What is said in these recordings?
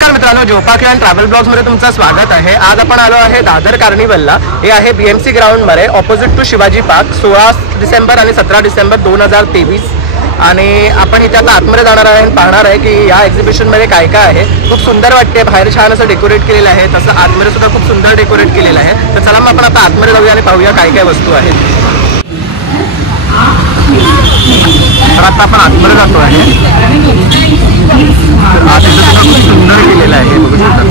मित्रांनो, जोपा किंवा travel blogs मध्ये तुमचं स्वागत आहे। आज आपण आलो आहे दादर कार्निवलला। हे आहे बीएमसी ग्राउंड मध्ये ऑपोजिट टू शिवाजी पार्क। 16 डिसेंबर आणि 17 डिसेंबर 2023 आणि आपण इथे आता आतमध्ये जाणार आहे आणि पाहणार आहे की या एक्झिबिशन मध्ये काय काय आहे। खूप सुंदर वाटते, बाहेर छान असं डेकोरेट केलेलं आहे, तसं आतमध्ये सुद्धा खूप सुंदर डेकोरेट केलेलं आहे। तर चला मग आपण आता आतमध्ये जाऊया आणि पाहूया काय काय वस्तू आहेत। तर आता आपण आतमध्ये जातो आहे। आज इथं सुद्धा खूप सुंदर केलेलं आहे, बघू शकता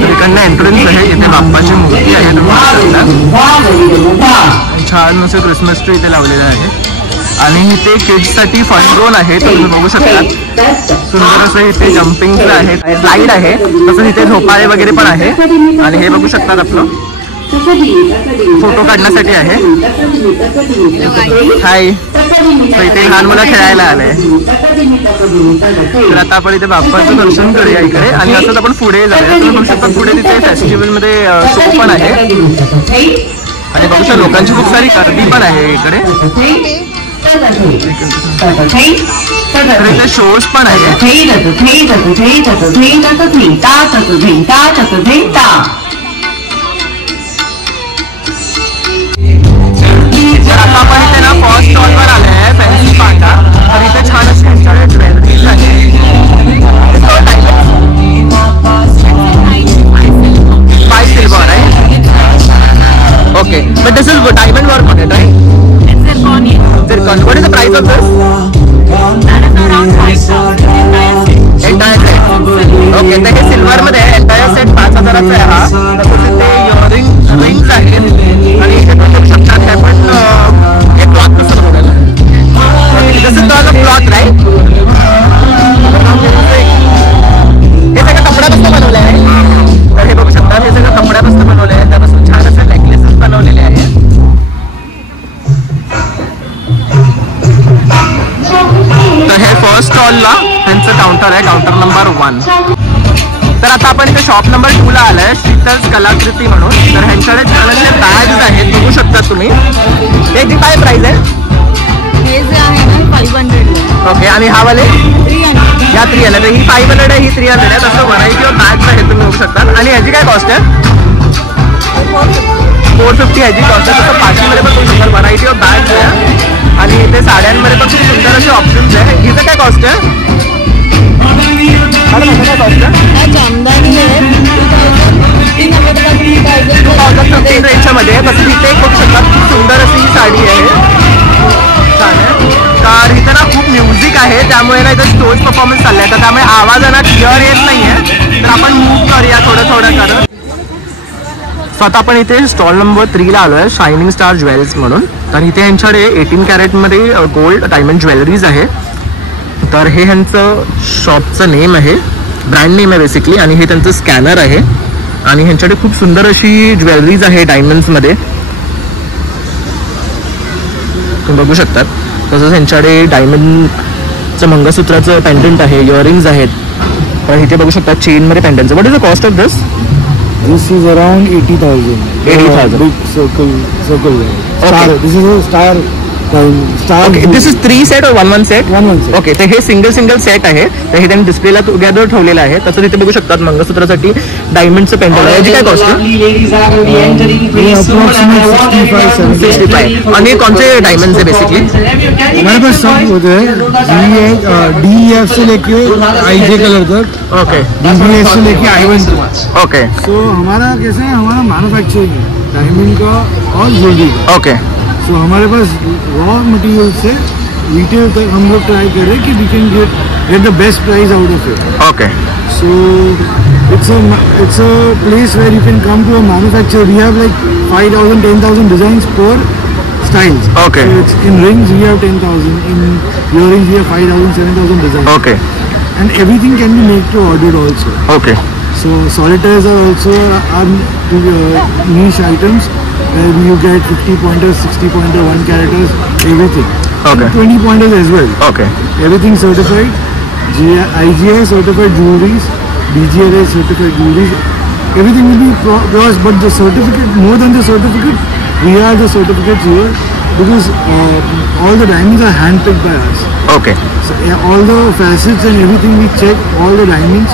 इकडनं एंट्रन्स आहे। इथे बाप्पाची मूर्ती आहे, छान असं क्रिसमस ट्री इथे लावलेलं आहे आणि इथे किड्ससाठी फन झोन आहे, तुम्ही बघू शकता। सुंदर असं इथे जम्पिंगचं आहे, स्लाईड आहे, तसंच इथे झोपाळे वगैरे पण आहे आणि हे बघू शकतात आपलं फोटो काढण्यासाठी आहे। हाय, तर इथे लहान मुलं खेळायला आले। तर आता आपण इथे बाप्पाचं दर्शन करूया इकडे आणि असंच आपण पुढे जाऊया। तुम्ही बघू शकता पुढे तिथे फेस्टिवल मध्ये शो पण आहे आणि बघू शकता लोकांची खूप सारी गर्दी पण आहे इकडे। तर इथे शोज पण आहे। आता आपण इथे ना फर्स्ट स्टॉल वर आले आहे, फॅन्सी पांडा। तर इथे छान असे ज्वेलरीज आहे। Five silver, right? Okay, but this is diamond work on it, right? It's zirconium. Zircon. What is the price of this? That is around 5,000 Entire set. Okay, तर हे सिल्वर मध्ये एंटायर सेट 5,000चा आहे हा। तसंच इथे rings आहेत आणि इथे तुम्ही बघू शकता हे पण हे क्लॉथ कसं बनवलेलं आहे। This is not a cloth, right? हे सगळं कपड्यापासून बनवलं आहे। तर हे बघू शकता, हे सगळं कपड्यापासून बनवलं आहे, त्यापासून छान असे नेकलेसेस बनवलेले आहेत। तर हे फर्स्ट स्टॉलला त्यांचं काउंटर आहे, काउंटर नंबर 1। तर आता आपण इथे शॉप नंबर 2 ला आलाय, शीतल्स कलाकृती म्हणून। तर ह्यांच्याकडे छान असे बॅग्स आहेत, बघू शकता तुम्ही। याची काय प्राइस आहे? हे जे आहे ना 500. ओके, आणि हा वाले 300. या 300 आहे। ही 500 आहे, ही 300 आहे। तसं व्हरायटी ऑफ बॅग्स आहेत, तुम्ही बघू शकता। आणि ह्याची काय कॉस्ट आहे? 450 ह्याची कॉस्ट आहे। तसं पाचशेमध्ये पण तुम्ही शकता, व्हरायटी ऑफ बॅग्स आहे। आणि इथे साड्यांमध्ये पण खूप सुंदर असे ऑप्शन्स आहे। हिचं काय कॉस्ट आहे? काय कॉस्ट आहे? जामदानी आहे 2015 रेंजच्या मध्ये। तसं इथे एक बघू शकता, खूप सुंदर अशी ही साडी आहे, छान आहे। तर इथं ना खूप म्युझिक आहे, त्यामुळे ना इथं स्टेज परफॉर्मन्स चालले आहे, तर त्यामुळे आवाज ना क्लिअर येत नाही आहे। तर आपण मूव्ह करूया थोडं थोडं करत। सो आता आपण इथे स्टॉल नंबर 3 ला आलो आहे, शायनिंग स्टार ज्वेल्स म्हणून। तर इथे यांच्याकडे 18 कॅरेटमध्ये गोल्ड डायमंड ज्वेलरीज आहे। तर हे ह्यांचं शॉपचं नेम आहे, ब्रँड नेम आहे बेसिकली, आणि हे त्यांचं स्कॅनर आहे। आणि ह्यांच्याकडे खूप सुंदर अशी ज्वेलरीज आहे डायमंड्समध्ये, तुम्ही बघू शकतात। तसंच ह्यांच्याकडे डायमंडचं मंगळसूत्राचं पेंडंट आहे, इयरिंग्स आहेत। तर इथे बघू शकता चेनमध्ये पेंडंटचं। What is the cost of this? This is around 80,000. 80,000. Big circle. Okay. This is a star. Okay, this is 3 set or one set? One set. Okay, तर हे सिंगल सेट आहे। तर हे त्यांनी डिस्प्लेला टुगेदर ठेवलेलं आहे। तसं तिथे बघू शकतात मंगळसूत्रासाठी डायमंडचं पेंडंट आहे। याची काय कॉस्ट आहे? Approximately 65. आणि कोणते डायमंड्स आहे बेसिकली? हमारे पास सब होते हैं, DEF से लेके IJ कलर तक। ओके, DBS से लेके I1 तक। ओके, सो हमारा कैसे है, हमारा मैन्युफैक्चरिंग है डायमंड का और ज्वेलरी का। ओके, सो हमारे पास रॉ मटेरियल से रिटेल तक हम लोग ट्राई कर रहे हैं कि we can get the best price out of it. Okay. So it's a place where you can come to a manufacturer. We have like 5,000, 10,000 designs per styles. Okay. So it's in rings we have 10,000, in earrings we have 5,000, 7,000 designs. Okay. And everything can be made to order also. Okay. So solitaires are also our niche items where you get 50 pointers, 60 pointer, 1 caraters, everything. Okay. And 20 pointers as well. Okay. Everything certified. IGI certified jewelries, DGLA certified jewelries, everything will be crossed, but the certificate, more than the certificate, we are the certificates here because all the diamonds are handpicked by us. Okay So, all the facets and everything we check, all the diamonds,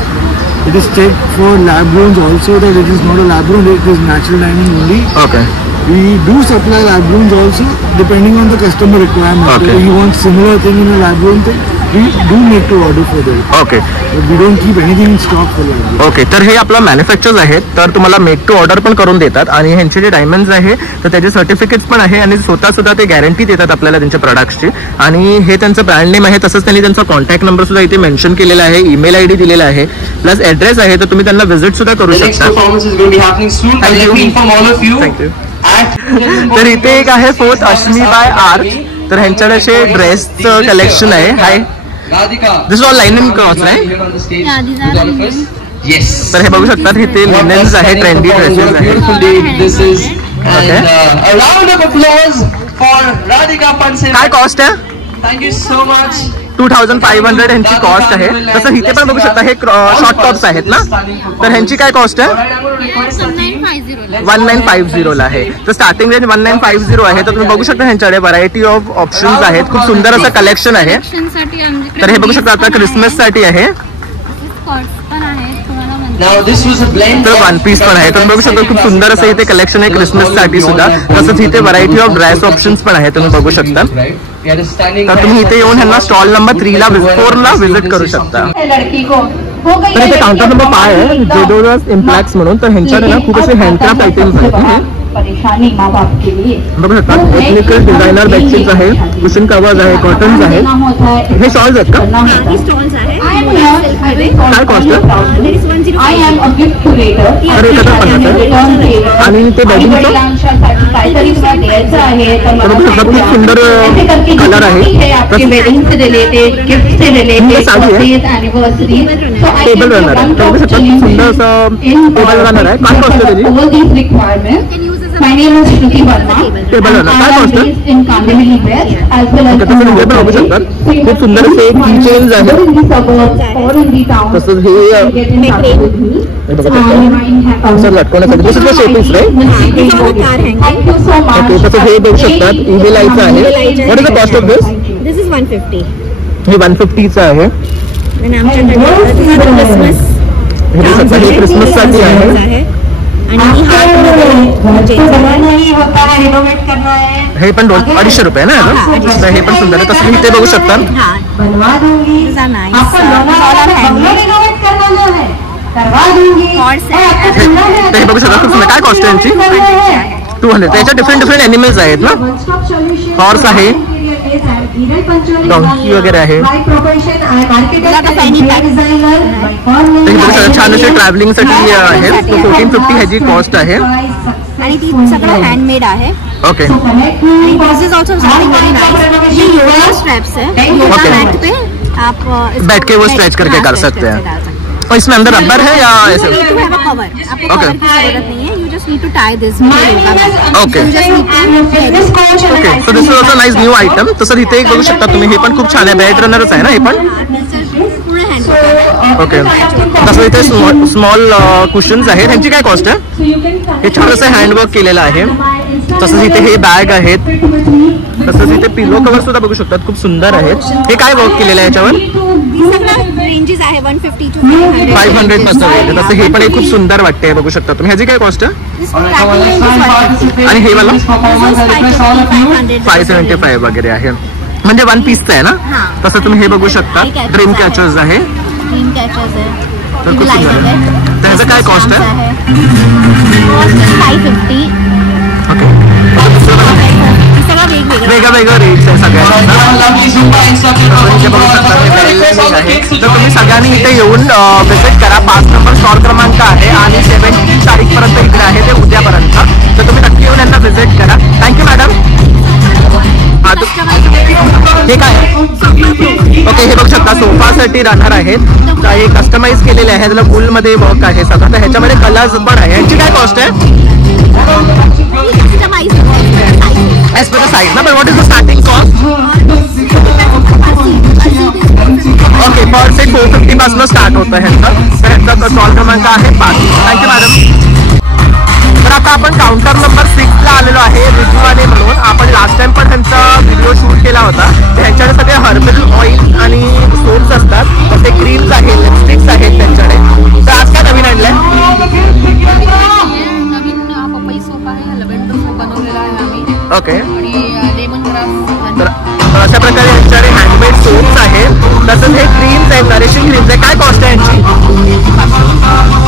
it is checked for lab grown also, that it is not a lab grown, it is natural diamond only. Okay We do supply lab growns also depending on the customer requirement. Okay. If you want similar thing in a lab grown thing, we do make to order for that. Okay But we don't keep anything in stock for lab grown. Okay तर हे आपलं manufactures आहेत, तर तुम्हाला make to order पण करून देतात आणि ह्यांचे जे डायमंड्स आहे तर त्याचे सर्टिफिकेट्स पण आहे आणि स्वतः सुद्धा ते गॅरंटी देतात आपल्याला त्यांच्या प्रोडक्ट्सची. आणि हे त्यांचं ब्रँड नेम आहे, तसंच त्यांनी त्यांचा कॉन्टॅक्ट नंबर सुद्धा इथे मेन्शन केलेला आहे, ईमेल आयडी दिलेला आहे, प्लस ऍड्रेस आहे, तर तुम्ही त्यांना व्हिजिट सुद्धा करू The next शकता. performance is going to be happening soon. Thank Let you. me inform all of you. Thank you. At तर इथे एक आहे फोर्थ अश्मी बाय आर्च, तर ह्यांच्याकडे असे ड्रेसचं कलेक्शन आहे. Hi, Radhika. This all line and cross right. Here on the stage Yeah, these with are all of us. Yes. तर हे बघू शकतात, इथे लिनेन्स आहे, ट्रेंडी ड्रेसेस आहे. Beautiful day this is. Okay. And a round of applause for Radhika Pansel. काय cost आहे? Thank you so much. 2500 ह्यांची कॉस्ट आहे. तसं इथे पण बघू शकता, हे शॉर्ट टॉप्स आहेत ना, तर ह्यांची काय कॉस्ट आहे? Alright, I'm going to request a team. 1950 1950 ला आहे. तर स्टार्टिंग रेंज 1950 आहे. तर तुम्ही बघू शकता ह्यांच्याकडे व्हरायटी ऑफ ऑप्शन्स आहेत, खूप सुंदर असं कलेक्शन आहे. साठी आमच्याकडे तर हे बघू शकता, आता क्रिसमस साठी आहे, स्कर्ट्स पण आहेत तुम्हाला Now this was a blend. तर वन पीस पण आहे. तर बघू शकता खूप सुंदर असं इथे कलेक्शन आहे क्रिसमस साठी सुद्धा. तसंच इथे व्हरायटी ऑफ ड्रेस ऑप्शन्स पण आहे, तुम्ही बघू शकता. तर तुम्ही इथे येऊन ह्यांना स्टॉल नंबर 4 ला व्हिजिट करू शकता. लड़की को हो गई तर इथे काउंटर नंबर 5 आहे, जेडोरस इम्पॅक्ट्स म्हणून. तर ह्यांच्याकडे ना खूप असे हँडक्राफ्ट आयटम्स आहेत. परेशानी माँ बाप के लिए बघू शकता, टेक्निकल डिझायनर बेडशीट्स आहे, कुशन कवर्स आहे, कॉटन्स आहेत. हे शॉल्स आहेत का? स्टॉल्स आहे. काय कॉस्ट आहे? I am a gift curator. अरे त्याचा 50 आहे. आणि ते बेडिंगचं काहीतरी तुला द्यायचं आहे तर तर बघू शकता, खूप सुंदर कलर आहे. आपके वेडिंग से रिलेटेड, गिफ्ट से रिलेटेड, साडी आहे. एनिवर्सरी टेबल रनर आहे. तर बघू शकता, खूप सुंदर असं टेबल रनर आहे. काय कॉस्ट आहे त्याची? all these requirements. My name is Shruti Verma. Table runner काय I am कॉस्ट आहे? based in Kandivali West as well as तसं हे पण बघू शकतात, खूप सुंदर असे keychains आहेत. in the suburbs or in the town. तसंच हे Get in touch with me. हे बघू शकता, सर लटकवण्यासाठी this is shapings right. Thank you so much. Okay, तसं हे बघू शकतात, इव्हिल आयचं आहे. What is the cost of this? This is 150 हे 150चं आहे. आणि आमच्याकडे क्रिसमस हे बघू शकता, हे क्रिसमस साठी आहे. आणि नहीं होता है, रिनोवेट करना है, हे पण 250 रुपये ना याचं? तर हे पण सुंदर आहे. तसं इथे बघू शकता, बनवा दूंगी. आपको लोनावाला में बंगला रिनोवेट करना जो है करवा दूंगी. Horse और आपको सुनना है तर हे बघू शकता, खूप सुंदर. काय कॉस्ट आहे यांची? 200. त्याच्या डिफरंट एनिमल्स आहेत ना, हॉर्स आहे, डॉंकी वगैरे आहे. तर हे बघू शकता, छान असे ट्रॅव्हलिंग साठी आहे. 1450 ह्याची कॉस्ट आहे. आणि ती सगळं हँडमेड आहे. Okay, this is also something very nice. ये योगा स्ट्रैप्स है, योगा Okay. मैट पे आप बैठ के वो stretch करके कर सकते हैं. और इसमें अंदर रबर है या ऐसे? आपको कवर, आपको Okay. कवर की जरूरत नहीं है. You just need to tie this yoga mat. Okay you just need to okay, so this is also nice new item. तसं इथे एक बघू शकता तुम्ही, हे पण खूप छान आहे. बेड रनरच आहे ना हे पण? पूर्ण हँड. ओके, तसं इथे स्मॉल कुशन्स आहेत. ह्यांची काय कॉस्ट आहे? हे छान असं हँडवर्क केलेलं आहे. तसंच इथे हे बॅग आहेत. तसंच इथे पिलो कव्हर सुद्धा बघू शकतात, खूप सुंदर आहेत. हे काय वर्क केलेलं आहे याच्यावर? सगळं रेंजेस आहे 150 टू 500. 500 पासून आहे. तसं हे पण एक खूप सुंदर वाटते, बघू शकता तुम्ही. ह्याची काय कॉस्ट आहे? आणि हे वाला? 575 वगैरे आहे. म्हणजे 1 पीसचं आहे ना? तसं तुम्ही हे बघू शकता, ड्रीम कॅचर्स आहे. ड्रीम कॅचर्स आहे. तर खूप सुंदर आहे. त्याचं काय कॉस्ट आहे? 550. ओके, सगळं वेगवेगळं. वेगळं रेट्स आहे सगळ्यांना. Lovely Zumba instructor इथे बघू शकता, हे वेगवेगळे आहे. तर तुम्ही सगळ्यांनी इथे येऊन व्हिजिट करा. 5 नंबर स्टॉल क्रमांक आहे आणि 17 तारीखपर्यंत इकडे आहे, ते उद्यापर्यंत. तर तुम्ही नक्की येऊन यांना व्हिजिट करा. Thank you madam. हे काय? ओके, हे बघू शकता, सोफासाठी राहणार आहेत. तर हे कस्टमाइज केलेले आहे, त्याला फुलमध्ये वर्क आहे सगळं. तर ह्याच्यामध्ये कलर्स पण आहे. यांची काय कॉस्ट आहे? As per the size, ना, but what is the starting cost? Okay, per set 450 पासून स्टार्ट होतं ह्यांचं. तर ह्यांचा स्टॉल क्रमांक आहे 5. Thank you madam. तर आता आपण काउंटर नंबर 6 ला आलेलो आहे, रिजवाने म्हणून. आपण लास्ट टाइम पण त्यांचा व्हिडिओ शूट केला होता. त्यांच्याकडे सगळे हर्बल ऑइल आणि सोप्स असतात, तसे क्रीम्स आहेत, लिपस्टिक्स आहेत त्यांच्याकडे. तर आज काय नवीन आणलंय? नवीन पपई सोप आहे, लव्हेंडर सोप बनवलेला आहे आम्ही. ओके. आणि लेमन ग्रास. तर अशा प्रकारे यांच्याकडे हँडमेड सोप्स आहेत. तसंच हे क्रीम्स आहेत, नरिशिंग क्रीम्स आहे. काय कॉस्ट आहे यांची?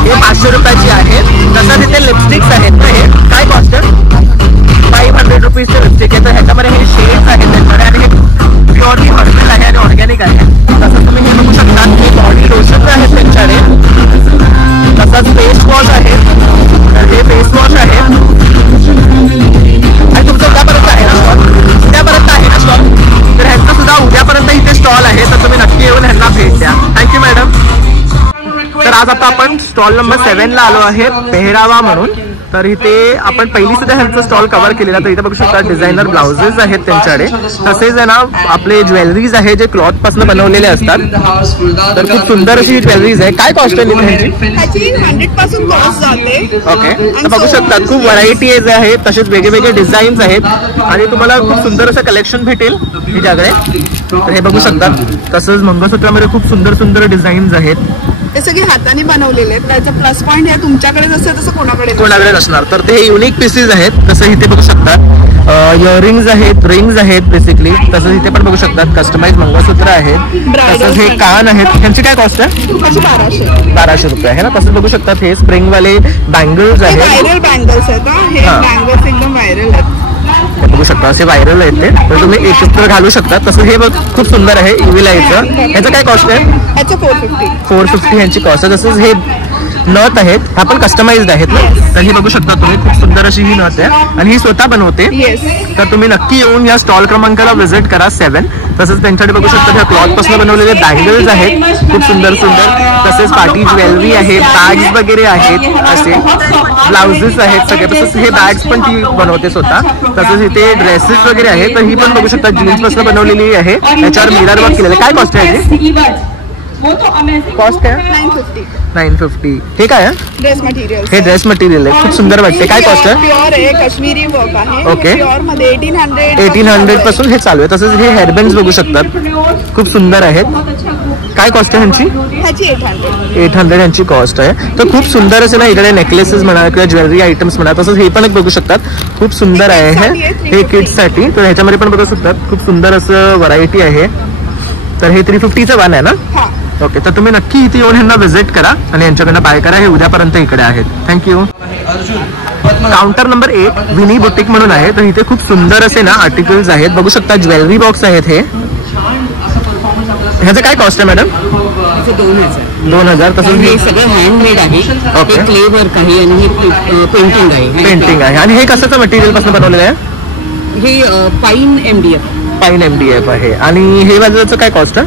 हे 500 रुपयाची आहे. तसंच इथे लिपस्टिक्स आहेत ना, हे काय कॉस्ट आहे? 500 रुपीजचे लिपस्टिक आहे. तर ह्याच्यामध्ये हे शेड्स आहेत त्यांच्याकडे आणि हे प्युअरली हर्बल आहे आणि ऑर्गॅनिक आहे. तसंच तुम्ही हे बघू शकता, हे बॉडी लोशन आहेत त्यांच्याकडे. तसंच फेस वॉश आहे. हे फेस वॉश आहे आणि तुमचं उद्यापर्यंत आहे ना स्टॉल? उद्यापर्यंत आहे ना स्टॉल? तर ह्यांचं सुद्धा उद्यापर्यंत इथे स्टॉल आहे, तर तुम्ही नक्की येऊन ह्यांना भेट द्या. Thank you madam. तर आज आता आपण स्टॉल नंबर 7 ला आलो आहे, पेहरावा म्हणून. तर इथे आपण पहिली सुद्धा ह्यांचा स्टॉल कव्हर केलेला. तर इथे बघू शकता डिझायनर ब्लाउजेस आहेत त्यांच्याकडे. तसेच आहे ना आपले ज्वेलरीज आहे जे क्लॉथ पासून बनवलेले असतात. तर खूप सुंदर अशी ज्वेलरीज आहे. काय कॉस्ट आहे ह्यांची? 100 पासून कॉस्ट जाते. ओके. तर बघू शकता खूप व्हरायटीज आहेत, तसेच वेगवेगळे डिझाईन्स आहेत आणि तुम्हाला खूप सुंदर असं कलेक्शन भेटेल ह्याच्याकडे. तर हे बघू शकता. तसंच मंगळसूत्रामध्ये खूप सुंदर सुंदर डिझाईन्स आहेत. ते सगळे हाताने बनवलेले आहेत. त्याचा प्लस पॉईंट हे तुमच्याकडे जसं तसं कोणाकडे असणार. तर ते युनिक पीसेस आहेत. तसं इथे बघू शकता इयरिंग्स आहेत, रिंग्स आहेत बेसिकली. तसंच इथे पण बघू शकतात कस्टमाइज मंगळसूत्र आहेत. तसंच हे कान आहेत. ह्यांची काय कॉस्ट आहे? 1200 रुपये आहे ना. तसंच बघू शकतात हे स्प्रिंगवाले बँगल्स आहेत. व्हायरल बँगल्स आहेत. हे बँगल्स एकदम व्हायरल आहेत. बघू शकता असे व्हायरल आहेत ते. तर तुम्ही एक चित्र घालू शकता. तसं हे बघ खूप सुंदर आहे इव्हिलायचं. ह्याचं काय कॉस्ट आहे? ह्याचं 450 ह्यांची कॉस्ट आहे. तसंच हे नथ आहेत, हा पण कस्टमाइज्ड आहेत ना. तर ही बघू शकता तुम्ही, खूप सुंदर अशी ही नथ आहे आणि ही स्वतः बनवते. तर तुम्ही नक्की येऊन या स्टॉल क्रमांकाला व्हिजिट करा 7. तसंच त्यांच्याकडे बघू शकता ह्या क्लॉथ पासून बनवलेले बँगल्स आहेत, खूप सुंदर सुंदर. तसेच पार्टी ज्वेलरी आहे, बॅग्स वगैरे आहेत, असे ब्लाउजेस आहेत सगळे. तसंच हे बॅग्स पण ती बनवते स्वतः. तसंच इथे ड्रेसेस वगैरे आहे. तर ही पण बघू शकता जीन्स पासून बनवलेली आहे. याच्यावर मिरर वर्क केलेलं. काय कॉस्ट आहे याची? कॉस्ट काय? 950. हे काय आहे? Dress material. हे ड्रेस मटेरियल आहे, खूप सुंदर वाटते. काय कॉस्ट आहे? प्युअर आहे, काश्मीरी वर्क आहे. ओके. प्युअर मध्ये 1800 पासून हे चालू आहे. तसंच हे हेअरबँड्स बघू शकतात, खूप सुंदर आहेत. काय कॉस्ट आहे ह्यांची? ह्याची 800 ह्यांची कॉस्ट आहे. तर खूप सुंदर असे ना इकडे नेकलेसेस म्हणा किंवा ज्वेलरी आयटम्स म्हणा. तसंच हे पण एक बघू शकतात, खूप सुंदर आहे हे किड्ससाठी. तर ह्याच्यामध्ये पण बघू शकतात खूप सुंदर असं व्हरायटी आहे. तर हे 350चं वन आहे ना. ओके. तर तुम्ही नक्की इथे येऊन ह्यांना व्हिजिट करा आणि यांच्याकडनं बाय करा. हे उद्यापर्यंत इकडे आहेत. थँक्यू. काउंटर नंबर 8 विनी बुटीक म्हणून आहे. तर इथे खूप सुंदर असे ना आर्टिकल्स आहेत. बघू शकता ज्वेलरी बॉक्स आहेत. हे ह्याचं काय कॉस्ट आहे मॅडम? 2000. तसंच हे सगळं हँडमेड आहे. ओके. क्ले वर्क आहे आणि हे पेंटिंग आहे. आणि हे कशाचं मटेरियल पासून बनवलेलं आहे? हे पाईन MDF आहे. आणि हे बाजूचं काय कॉस्ट आहे?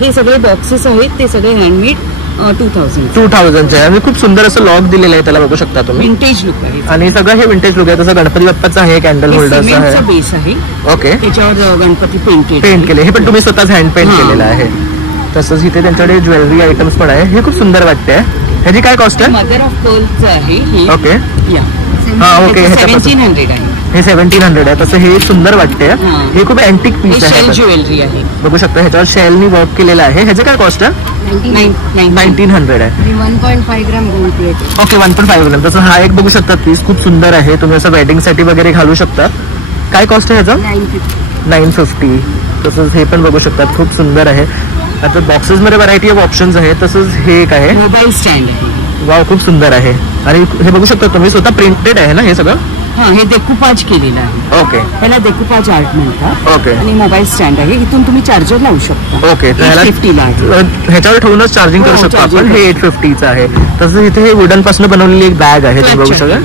हे सगळे बॉक्सेस आहेत, ते सगळे हँडमेड 2000चे आहे. आणि खूप सुंदर असं लॉक दिलेलं आहे त्याला, बघू शकता तुम्ही. विंटेज लुक आहे आणि सगळं हे विंटेज लुक आहे. तसं गणपती बाप्पाचं आहे, कॅन्डल होल्डरचं आहे. बेस आहे. ओके. त्याच्यावर गणपती पेंट केले. हे पण तुम्ही स्वतःच हँड पेंट केलेलं आहे. तसंच इथे त्यांच्याकडे ज्वेलरी आयटम्स पण आहे. हे खूप सुंदर वाटते. ह्याची काय कॉस्ट आहे? मदर ऑफ पर्लचं आहे. ओके. हा ओके. 1700 आहे. हे 1700 आहे. तसं हे सुंदर वाटते. हे खूप अँटिक पीस आहे. शेल ज्वेलरी आहे. बघू शकता ह्याच्यावर शेलनी वर्क केलेलं आहे. ह्याचं काय कॉस्ट आहे? 1900 आहे. 1.5 ग्राम गोल्ड प्लेट. ओके. 1.5 ग्राम. तसं हा एक बघू शकता पीस, खूप सुंदर आहे. तुम्ही असं वेडिंग साठी वगैरे घालू शकता. काय कॉस्ट आहे ह्याचं? 950. तसंच हे पण बघू शकतात, खूप सुंदर आहे. आता बॉक्सेस मध्ये व्हरायटी ऑफ ऑप्शन्स आहे. तसंच हे एक आहे, मोबाईल स्टँड आहे. वाव, खूप सुंदर आहे. आणि हे बघू शकता तुम्ही, स्वतः प्रिंटेड आहे ना हे सगळं? हे देकुपाज केलेलं आहे. ओके. ह्याला देकुपाज आर्ट म्हणतात. ओके. आणि मोबाईल स्टँड आहे, इथून तुम्ही चार्जर लावू शकता. ओके. 850 ह्याच्यावर ठेवूनच चार्जिंग करू शकतो आपण. हे 850चं आहे. तसंच इथे हे वुडन पासून बनवलेली एक बॅग आहे, तुम्ही बघू शकता.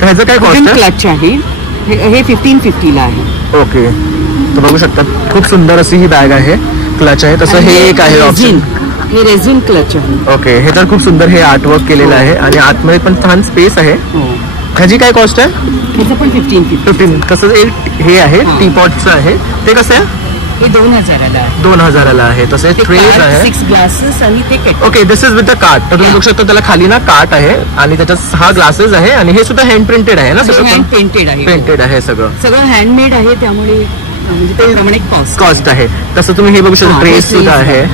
तर ह्याचं काय कॉस्ट आहे? क्लच आहे. हे 1550 आहे. ओके. तर बघू शकता खूप सुंदर अशी ही बॅग आहे, क्लच आहे. तसं हे एक आहे ऑप्शन. हे रेझिन क्लच आहे. ओके. हे तर खूप सुंदर हे आर्टवर्क केलेलं आहे आणि आतमध्ये पण छान स्पेस आहे. ह्याची काय कॉस्ट आहे? ह्याचं पण 1550. तसंच एक हे आहे टी पॉटचं आहे. ते कसं आहे? हे 2000ला आहे. 2000ला आहे. तसे ट्रेज आहे. 6 ग्लासेस आणि ते cut. Okay, this is with the cart. तर तुम्ही बघू शकता त्याला खाली ना कार्ट आहे आणि त्याच्यात 6 ग्लासेस आहे आणि हे सुद्धा हँड प्रिंटेड आहे ना सगळं. हँड पेंटेड आहे. पेंटेड आहे सगळं हँडमेड आहे त्यामुळे म्हणजे त्याप्रमाणे कॉस्ट आहे. तसं तुम्ही हे बघू शकता ट्रेस सुद्धा आहे.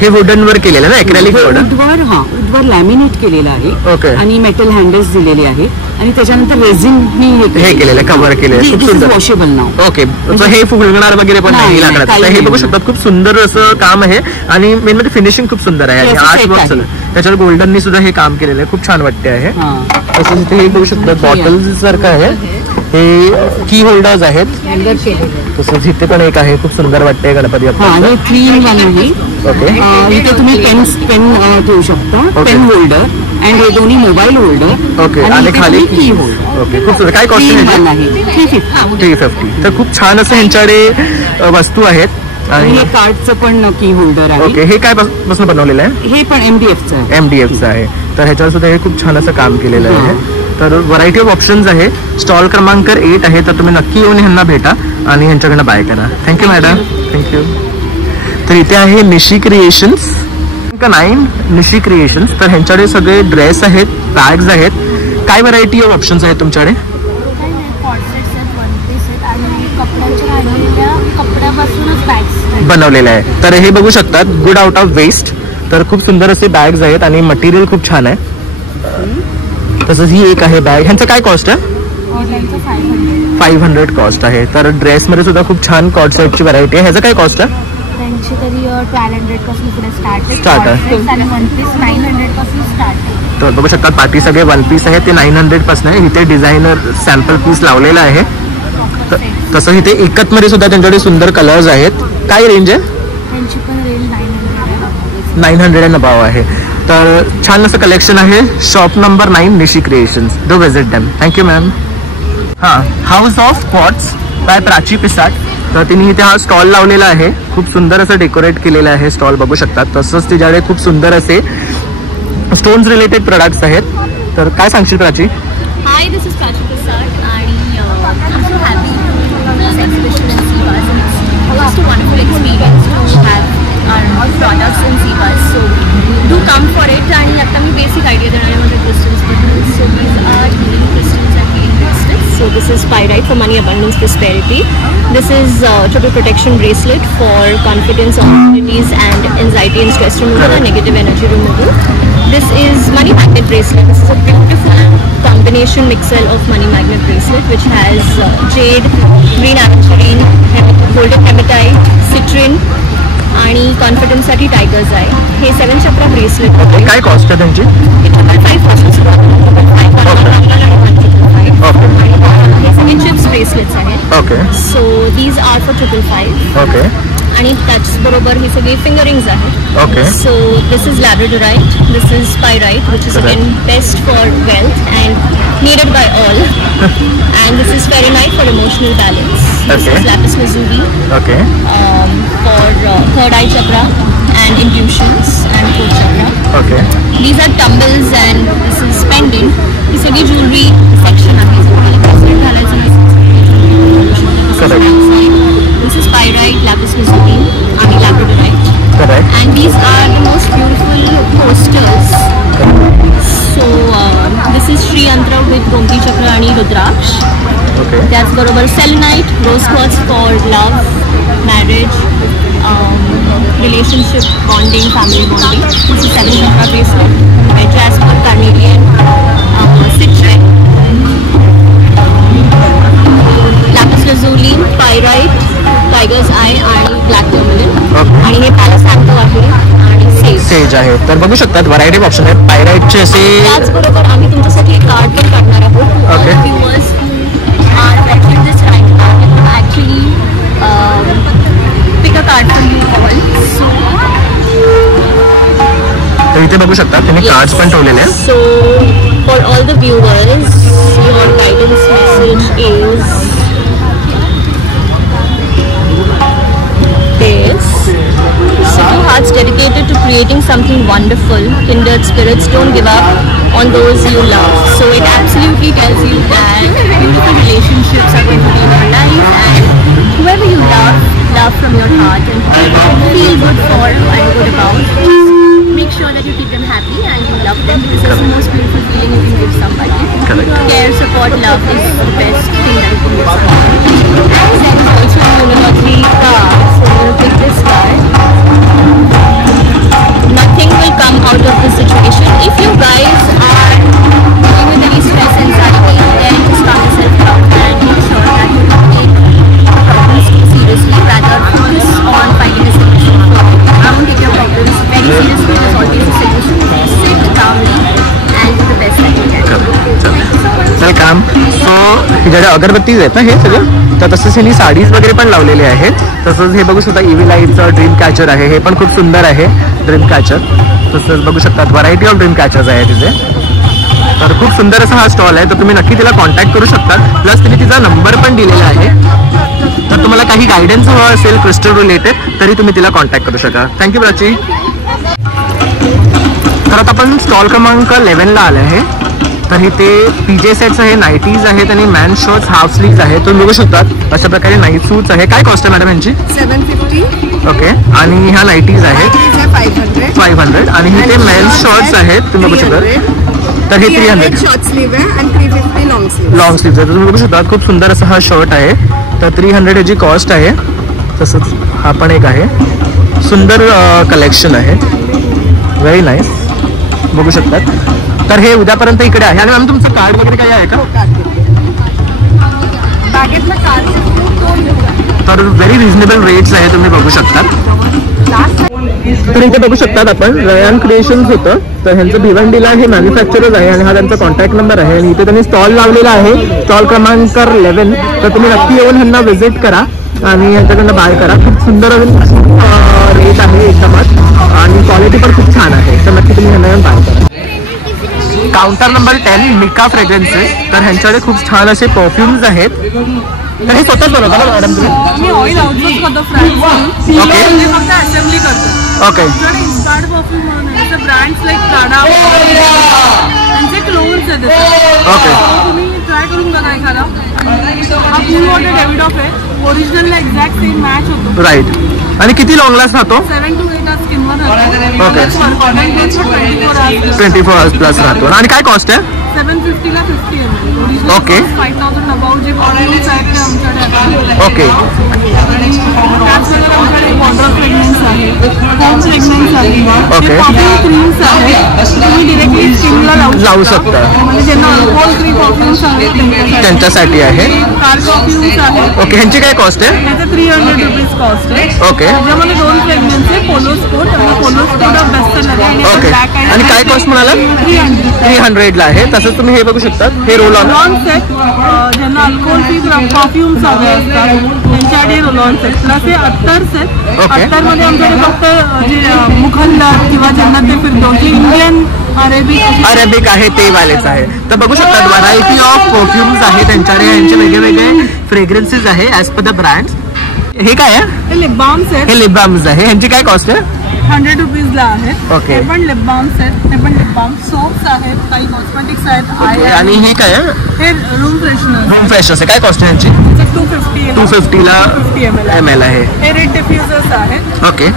हे वुडन वर केलेलं ना, एक्रेलिक वुडवर लॅमिनेट केलेलं आहे. ओके. आणि मेटल हँडल्स दिलेले आहे आणि त्याच्यानंतर रेझिन हे केलेलं कव्हर केलेलं खूप सुंदर. वॉशेबल नाव. ओके, हे फुगणार वगैरे पण नाही लाकडात. हे बघू शकतात खूप सुंदर असं काम आहे आणि मेन मध्ये फिनिशिंग खूप सुंदर आहे आणि आर्ट वर्क त्याच्यावर गोल्डननी सुद्धा हे काम केलेलं आहे. खूप छान वाटते आहे. तसंच इथे हे बघू शकता बॉटल्स सारखं आहे. हे की होल्डर्स आहेत. तसंच इथे पण एक आहे. खूप सुंदर वाटते गणपती बाप्पा. 3-in-1 आहे. ओके. इथे तुम्ही पेन ठेवू शकता. पेन होल्डर अँड हे दोन्ही मोबाईल होल्डर. ओके. आणि खाली की होल्डर. ओके, खूप सुंदर. काय कॉस्ट आहे? 350. तर खूप छान असं ह्यांच्याकडे वस्तू आहेत. आणि हे कार्डचं पण की होल्डर आहे. ओके. हे काय पासून बनवलेलं आहे? हे पण MDFचं आहे. MDFचं आहे. तर ह्याच्यावर सुद्धा हे खूप छान असं काम केलेलं आहे. तर व्हरायटी ऑफ ऑप्शन्स आहे. स्टॉल क्रमांक 8 आहे. तर तुम्ही नक्की येऊन ह्यांना भेटा आणि ह्यांच्याकडनं बाय करा. Thank you madam. थँक्यू. तर इथे आहे निशी क्रिएशन्स. 9 निशी क्रिएशन्स. तर ह्यांच्याकडे सगळे ड्रेस आहेत, बॅग्स आहेत. काय व्हरायटी ऑफ ऑप्शन्स आहेत तुमच्याकडे? बनवलेलं आहे. तर हे बघू शकतात गुड आउट ऑफ वेस्ट. तर खूप सुंदर असे बॅग्स आहेत आणि मटेरियल खूप छान आहे. तसंच ही एक आहे बॅग. ह्यांचं काय कॉस्ट आहे? 500 कॉस्ट आहे. तर ड्रेसमध्ये सुद्धा खूप छान कॉट सेटची व्हरायटी आहे. ह्याचं काय कॉस्ट आहे? त्यांची तरी 1200 पासून पुढे स्टार्ट आहे. आणि 1 पीस 900 पासून स्टार्ट आहे. तर बघू शकतात बाकी सगळे 1 पीस आहे ते 900 पासून आहे. इथे डिझायनर सॅम्पल पीस लावलेला आहे. तसं इथे एकत मध्ये सुद्धा त्यांच्याकडे सुंदर कलर्स आहेत. काय रेंज आहे? त्यांची पण रेंज 900 अँड अबाव आहे. तर छान असं कलेक्शन आहे. Shop number 9 Nishi creations. Do visit them. Thank you ma'am. हां, house of pots by Prachi Pisat. तर तिने इथे हा स्टॉल लावलेला आहे. खूप सुंदर असं डेकोरेट केलेलं आहे स्टॉल बघू शकतात. तसंच तिच्याकडे खूप सुंदर असे स्टोन्स रिलेटेड प्रोडक्ट्स आहेत. तर काय सांगशील प्राची? हाय, दिस इज प्राची पिसाट आणि I'm so happy to this exhibition in Sivas, and it's just a wonderful experience to have our products in Sivas. So do come for it. आणि आता मी बेसिक आयडिया देणार आहे माझ्या क्रिस्टल्स बद्दल. So these are healing crystals and healing crystals. So this is pyrite for money, abundance, prosperity. This is triple protection bracelet for confidence, opportunities, and anxiety and stress removal and negative energy removal. This is money magnet bracelet. This is a beautiful combination mixel of money magnet bracelet which has jade, green aventurine, golden hematite, citrine आणि confidence साठी tigers आहे. हे 7 चक्र bracelet. काय cost आहे त्यांची? 5 पासून सुरुवात हे सगळे चिप्स ब्रेसलेट्स आहेत. Okay. So these are for 555. Okay. आणि त्याचबरोबर हे सगळे फिंगरिंग्स आहेत. Okay. So this is labradorite. This is pyrite which is again best for wealth and needed by all. And this is ferenite for emotional balance. This is lapis lazuli okay. for third eye chakra and intuitions and fourth chakra. Okay. These are tumbles and this is pendant. He सगळी jewelry section आहे. This is pyrite, lapis lazuli, and labradorite. Correct. And these are the most beautiful posters. So this is Sri Yantra with Gomti Chakra and Rudraksh. Okay. त्याचबरोबर selenite, rose quartz for love, marriage, relationship bonding, family bonding. This is 7 chakra bracelet. Red jasper, carnelian, citrine, lapis lazuli, pyrite, tiger's eye आणि black tourmaline. आणि हे palosanto आहे आणि says आहे. तर बघू शकतात व्हरायटी ऑफ ऑप्शन आहेत. पायराइटचे असे. त्याचबरोबर आम्ही तुमच्यासाठी एक कार्ड पण काढणार आहोत. Okay. Viewers are watching this right now. You can actually pick a card for you all. So तर इथे बघू शकता त्यांनी कार्ड्स पण ठेवलेले आहेत. So for all the viewers, your guidance message is this. So two hearts dedicated to creating something wonderful. Kindred spirits, don't give up on those you love. So it absolutely tells you that beautiful relationships are going to be in your life, and whoever you love feel good for and good about. Make sure that you keep them happy and you love them, because it's the most beautiful feeling you can give somebody. Care, support, love is the best thing that you can give somebody. And then also numerology card. So we'll pick this card. Nothing will come out of this situation. If you guys are dealing with any stress, anxiety, then just calm yourself down and make sure that you don't take problems too seriously. Rather focus on finding a solution. Don't take your problems very seriously. There's always a solution. Sit calmly and do the best that you can. Thank you so much. Welcome. So हिच्याकडे अगरबत्तीज आहेत ना हे सगळं, तर तसंच ह्यांनी sarees वगैरे पण लावलेले आहेत. तसंच हे बघू शकता EV लाईटचं ड्रीम कॅचर आहे, हे पण खूप सुंदर आहे ड्रीम कॅचर. तसंच बघू शकता व्हरायटी ऑफ ड्रीम कॅचर्स आहे तिथे. तर खूप सुंदर असा हा स्टॉल आहे, तर तुम्ही नक्की तिला कॉन्टॅक्ट करू शकता. प्लस तिने तिचा नंबर पण दिलेला आहे, तर तुम्हाला काही गायडन्स हवं असेल क्रिस्टल रिलेटेड तरी तुम्ही तिला कॉन्टॅक्ट करू शकता. थँक्यू प्राची. तर आता आपण स्टॉल क्रमांक 11ला आले आहे. तर इथे PJ सेट्स आहे, नाईटीज आहेत आणि मॅन शर्ट्स, हाफ स्लीव्ज आहेत. तुम्ही बघू शकतात अशा प्रकारे नाईट सूट्स आहे. काय कॉस्ट आहे मॅडम यांची? 750. ओके. आणि ह्या नाईटीज आहेत 500 आणि इथे मेन्स शर्ट्स आहेत तुम्ही बघू शकता. तर हे 300 शॉर्ट स्लीव आहे आणि 350 लॉंग स्लीव. लॉंग स्लीव्ज आहे. तुम्ही बघू शकता खूप सुंदर असा हा शर्ट आहे. तर 300 याची कॉस्ट आहे. तसंच हा पण एक आहे, सुंदर कलेक्शन आहे, व्हेरी नाईस. बघू शकतात. तर हे उद्यापर्यंत इकडे आहे. आणि मॅम तुमचं कार्ड वगैरे काही आहे का? तर व्हेरी रिजनेबल रेट्स आहे, तुम्ही बघू शकतात. तर इथे बघू शकतात आपण रयान क्रिएशन्स होतं. तर ह्यांचं भिवंडीला हे मॅन्युफॅक्चरर्स आहे आणि हा त्यांचा कॉन्टॅक्ट नंबर आहे. आणि इथे त्यांनी स्टॉल लावलेला आहे, स्टॉल क्रमांक 11. तर तुम्ही नक्की येऊन ह्यांना व्हिजिट करा आणि ह्यांच्याकडनं बाय करा. खूप सुंदर रेट आहे एकदमच आणि क्वालिटी पण खूप छान आहे. तर नक्की तुम्ही ह्यांना येऊन बाय करा. Counter number 10 Mika fragrances. तर ह्यांच्याकडे खूप छान असे परफ्युम्स आहेत. तर हे स्वतःच बनवता ना मॅडम तुम्ही? मी ऑइल आउटसोर्स करतो फ्रँच. ओके. फक्त असेंबली करतो. ओके. इन्स्पायर्ड परफ्यूम म्हणून ब्रँड्स लाईक प्राडा त्यांचे क्लोन्स आहेत. ओके. तुम्ही ट्राय करून बघा एखादा. हा कूल वॉटर डेव्हिड आहे, ओरिजिनलला एक्झॅक्ट सेम मॅच होतो. राईट. आणि किती लॉंग लास्ट राहतो? 7 to 8 hours स्किनवर राहतो. ओके. 24 hours प्लस राहतो. आणि काय कॉस्ट आहे? 750 ला 50 ml. Original okay. 5000 अबाउट जे परफ्यूम्स आहेत ते आमच्याकडे. ओके. त्याचबरोबर आमच्याकडे वॉटर फ्रेग्रन्स आहे, होम फ्रेग्रन्स आहे, ओके. परफ्यूम क्रीम्स आहेत. तुम्ही डिरेक्टली स्किनला लावू शकता. म्हणजे ज्यांना अल्कोहोल फ्री परफ्यूम्स आहेत त्यांच्यासाठी आहे. कार परफ्यूम्स आहेत. ओके. ह्यांची काय कॉस्ट आहे? त्याचं 300 रुपीज कॉस्ट आहे. ओके. त्याच्यामध्ये 2 फ्रेग्रन्स आहे, पोलो स्पोर्ट आणि पोलो स्पोर्ट बेस्ट सेलर आहे. ओके. आणि काय कॉस्ट म्हणाला? 300 ला आहे. तसंच तुम्ही हे बघू शकता, हे रोल ऑन सेट ज्यांना अल्कोहोल फ्री परफ्यूम्स हवे असतात त्यांच्याकडे रोल ऑन सेट. प्लस हे अत्तर्स आहेत. ओके. अत्तरमध्ये आमच्याकडे फक्त जे मुखल्लर किंवा ज्यांना ते फिरतो जे इंडियन अरेबिक आहे ते वालेच आहे. तर बघू शकतात व्हरायटी ऑफ परफ्युम्स आहे त्यांच्याकडे. यांचे वेगळे वेगळे फ्रेग्रन्सेस आहे ॲज पर द ब्रँड. हे काय आहे? हे लिप बाम्स आहेत. हे लिप बाम्स आहे. ह्यांची काय कॉस्ट आहे? 100 रुपीजला आहेत. ओके. हे पण लिप बाम्स आहेत. हे पण लिप बाम सोप्स आहेत, काही कॉस्मेटिक्स आहेत. आणि हे काय आहे? हे रूम फ्रेशनर. रूम फ्रेश आहे. काय कॉस्ट आहे यांची? 250 ला 50 ml आहे. हे रेड डिफ्युजर्स आहेत. ओके.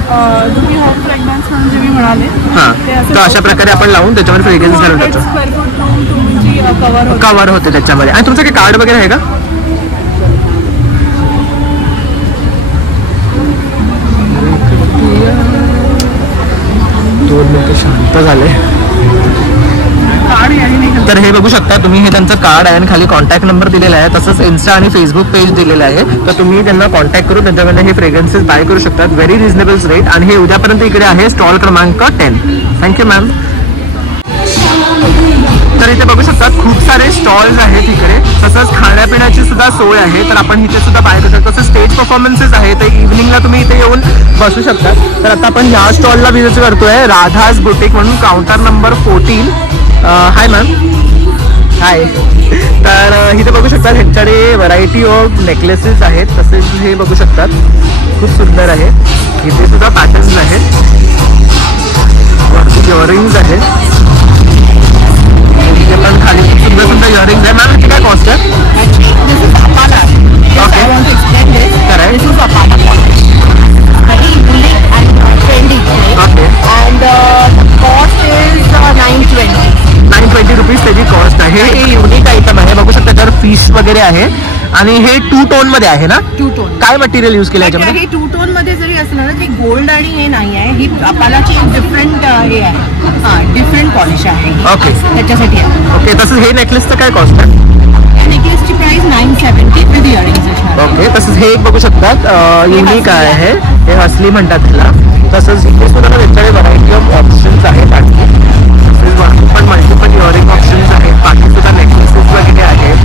तुम्ही होम फ्रेग्रन्स म्हणून जे मी म्हणाले हां. तर अशा प्रकारे आपण लावून त्याच्यावर फ्रेग्रन्स घालून टाकतो. स्क्वेअर फूट रूम तुमची कव्हर होते त्याच्यामध्ये. आणि तुमचं काही कार्ड वगैरे आहे का? 2 मिनिटं शांत झाले. तर हे बघू शकता तुम्ही, हे त्यांचं कार्ड आहे आणि खाली कॉन्टॅक्ट नंबर दिलेला आहे. तसंच इन्स्टा आणि फेसबुक पेज दिलेलं आहे. तर तुम्ही त्यांना कॉन्टॅक्ट करून त्यांच्याकडनं हे फ्रेग्रन्सेस बाय करू शकतात. Very reasonable rate. आणि हे उद्यापर्यंत इकडे आहे स्टॉल क्रमांक 10. Thank you ma'am. तर इथे बघू शकतात खूप सारे स्टॉल्स आहेत इकडे. तसंच खाण्यापिण्याची सुद्धा सोय आहे. तर आपण इथे सुद्धा बाय करू शकतो. तसंच स्टेज परफॉर्मन्सेस आहे. तर इव्हनिंगला तुम्ही इथे येऊन बसू शकता. तर आता आपण ह्या स्टॉलला व्हिजिट करतोय, राधाज बुटीक म्हणून, काउंटर नंबर 14. हाय मॅम. हाय. तर इथे बघू शकतात ह्यांच्याकडे व्हरायटी ऑफ नेकलेसेस आहेत. तसेच हे बघू शकतात खूप सुंदर आहे. इथे सुद्धा पॅटर्न्स आहेत, वरती इयरिंग्स आहेत. इथे पण खाली खूप सुंदर सुंदर इयरिंग्स आहे. मॅम याची काय कॉस्ट आहे? ओके. वगैरे आहे आणि हे 2 टोन मध्ये आहे ना? 2 टोन. काय मटेरियल यूज केलं याच्यामध्ये? हे 2 टोन मध्ये जरी असलं ना, ते गोल्ड आणि हे नाही आहे, ही पालाची डिफरंट हे आहे, डिफरंट पॉलिश आहे. ओके, त्याच्यासाठी आहे. ओके. तसंच हे नेकलेसचं काय कॉस्ट आहे? नेकलेसची प्राइस 970 विथ इयरिंग्स असणार. ओके. तसंच हे एक बघू शकतात, युनिक आहे, हे हसली म्हणतात त्याला. तसंच इथे सुद्धा त्यांच्याकडे व्हरायटी ऑफ ऑप्शन्स आहेत आणि पण मल्टिपल इयरिंग ऑप्शन्स आहेत. बाकी सुद्धा नेकलेसेस वगैरे आहेत.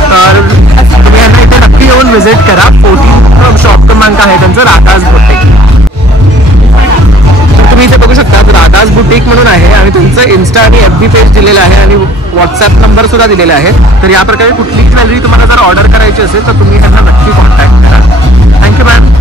तर तुम्ही यांना इथे नक्की येऊन व्हिजिट करा. 14 शॉप क्रमांक आहे त्यांचं, राधाज बुटीक. तर तुम्ही इथे बघू शकता राधाज बुटीक म्हणून आहे आणि त्यांचं इन्स्टा आणि FB पेज दिलेलं आहे आणि व्हॉट्सअप नंबर सुद्धा दिलेला आहे. तर या प्रकारे कुठलीही ज्वेलरी तुम्हाला जर ऑर्डर करायची असेल तर तुम्ही यांना नक्की कॉन्टॅक्ट करा. Thank you ma'am.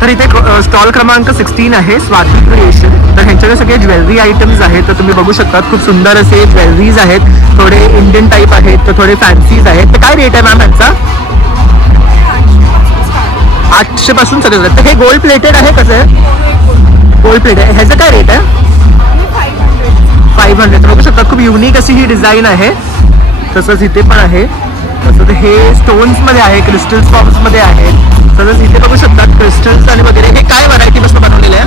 तर इथे स्टॉल क्रमांक 16 आहे, स्वाती क्रिएशन. तर ह्यांच्याकडे सगळे ज्वेलरी आयटम्स आहेत. तर तुम्ही बघू शकता खूप सुंदर असे ज्वेलरीज आहेत. थोडे इंडियन टाईप आहेत, तर थोडे फॅन्सीज आहेत. तर काय रेट आहे मॅम यांचा? 800 पासून सगळे. तर हे गोल्ड प्लेटेड आहे, कसं आहे? गोल्ड प्लेटेड आहे. ह्याचं काय रेट आहे? 500. बघू शकता खूप युनिक अशी ही डिझाईन आहे. तसंच इथे पण आहे. तसंच हे स्टोन्स मध्ये आहे, क्रिस्टल्स फॉर्म्स मध्ये आहे. तसंच इथे बघू शकता क्रिस्टल्स आणि वगैरे. हे काय व्हरायटी पासून बनवलेलं आहे?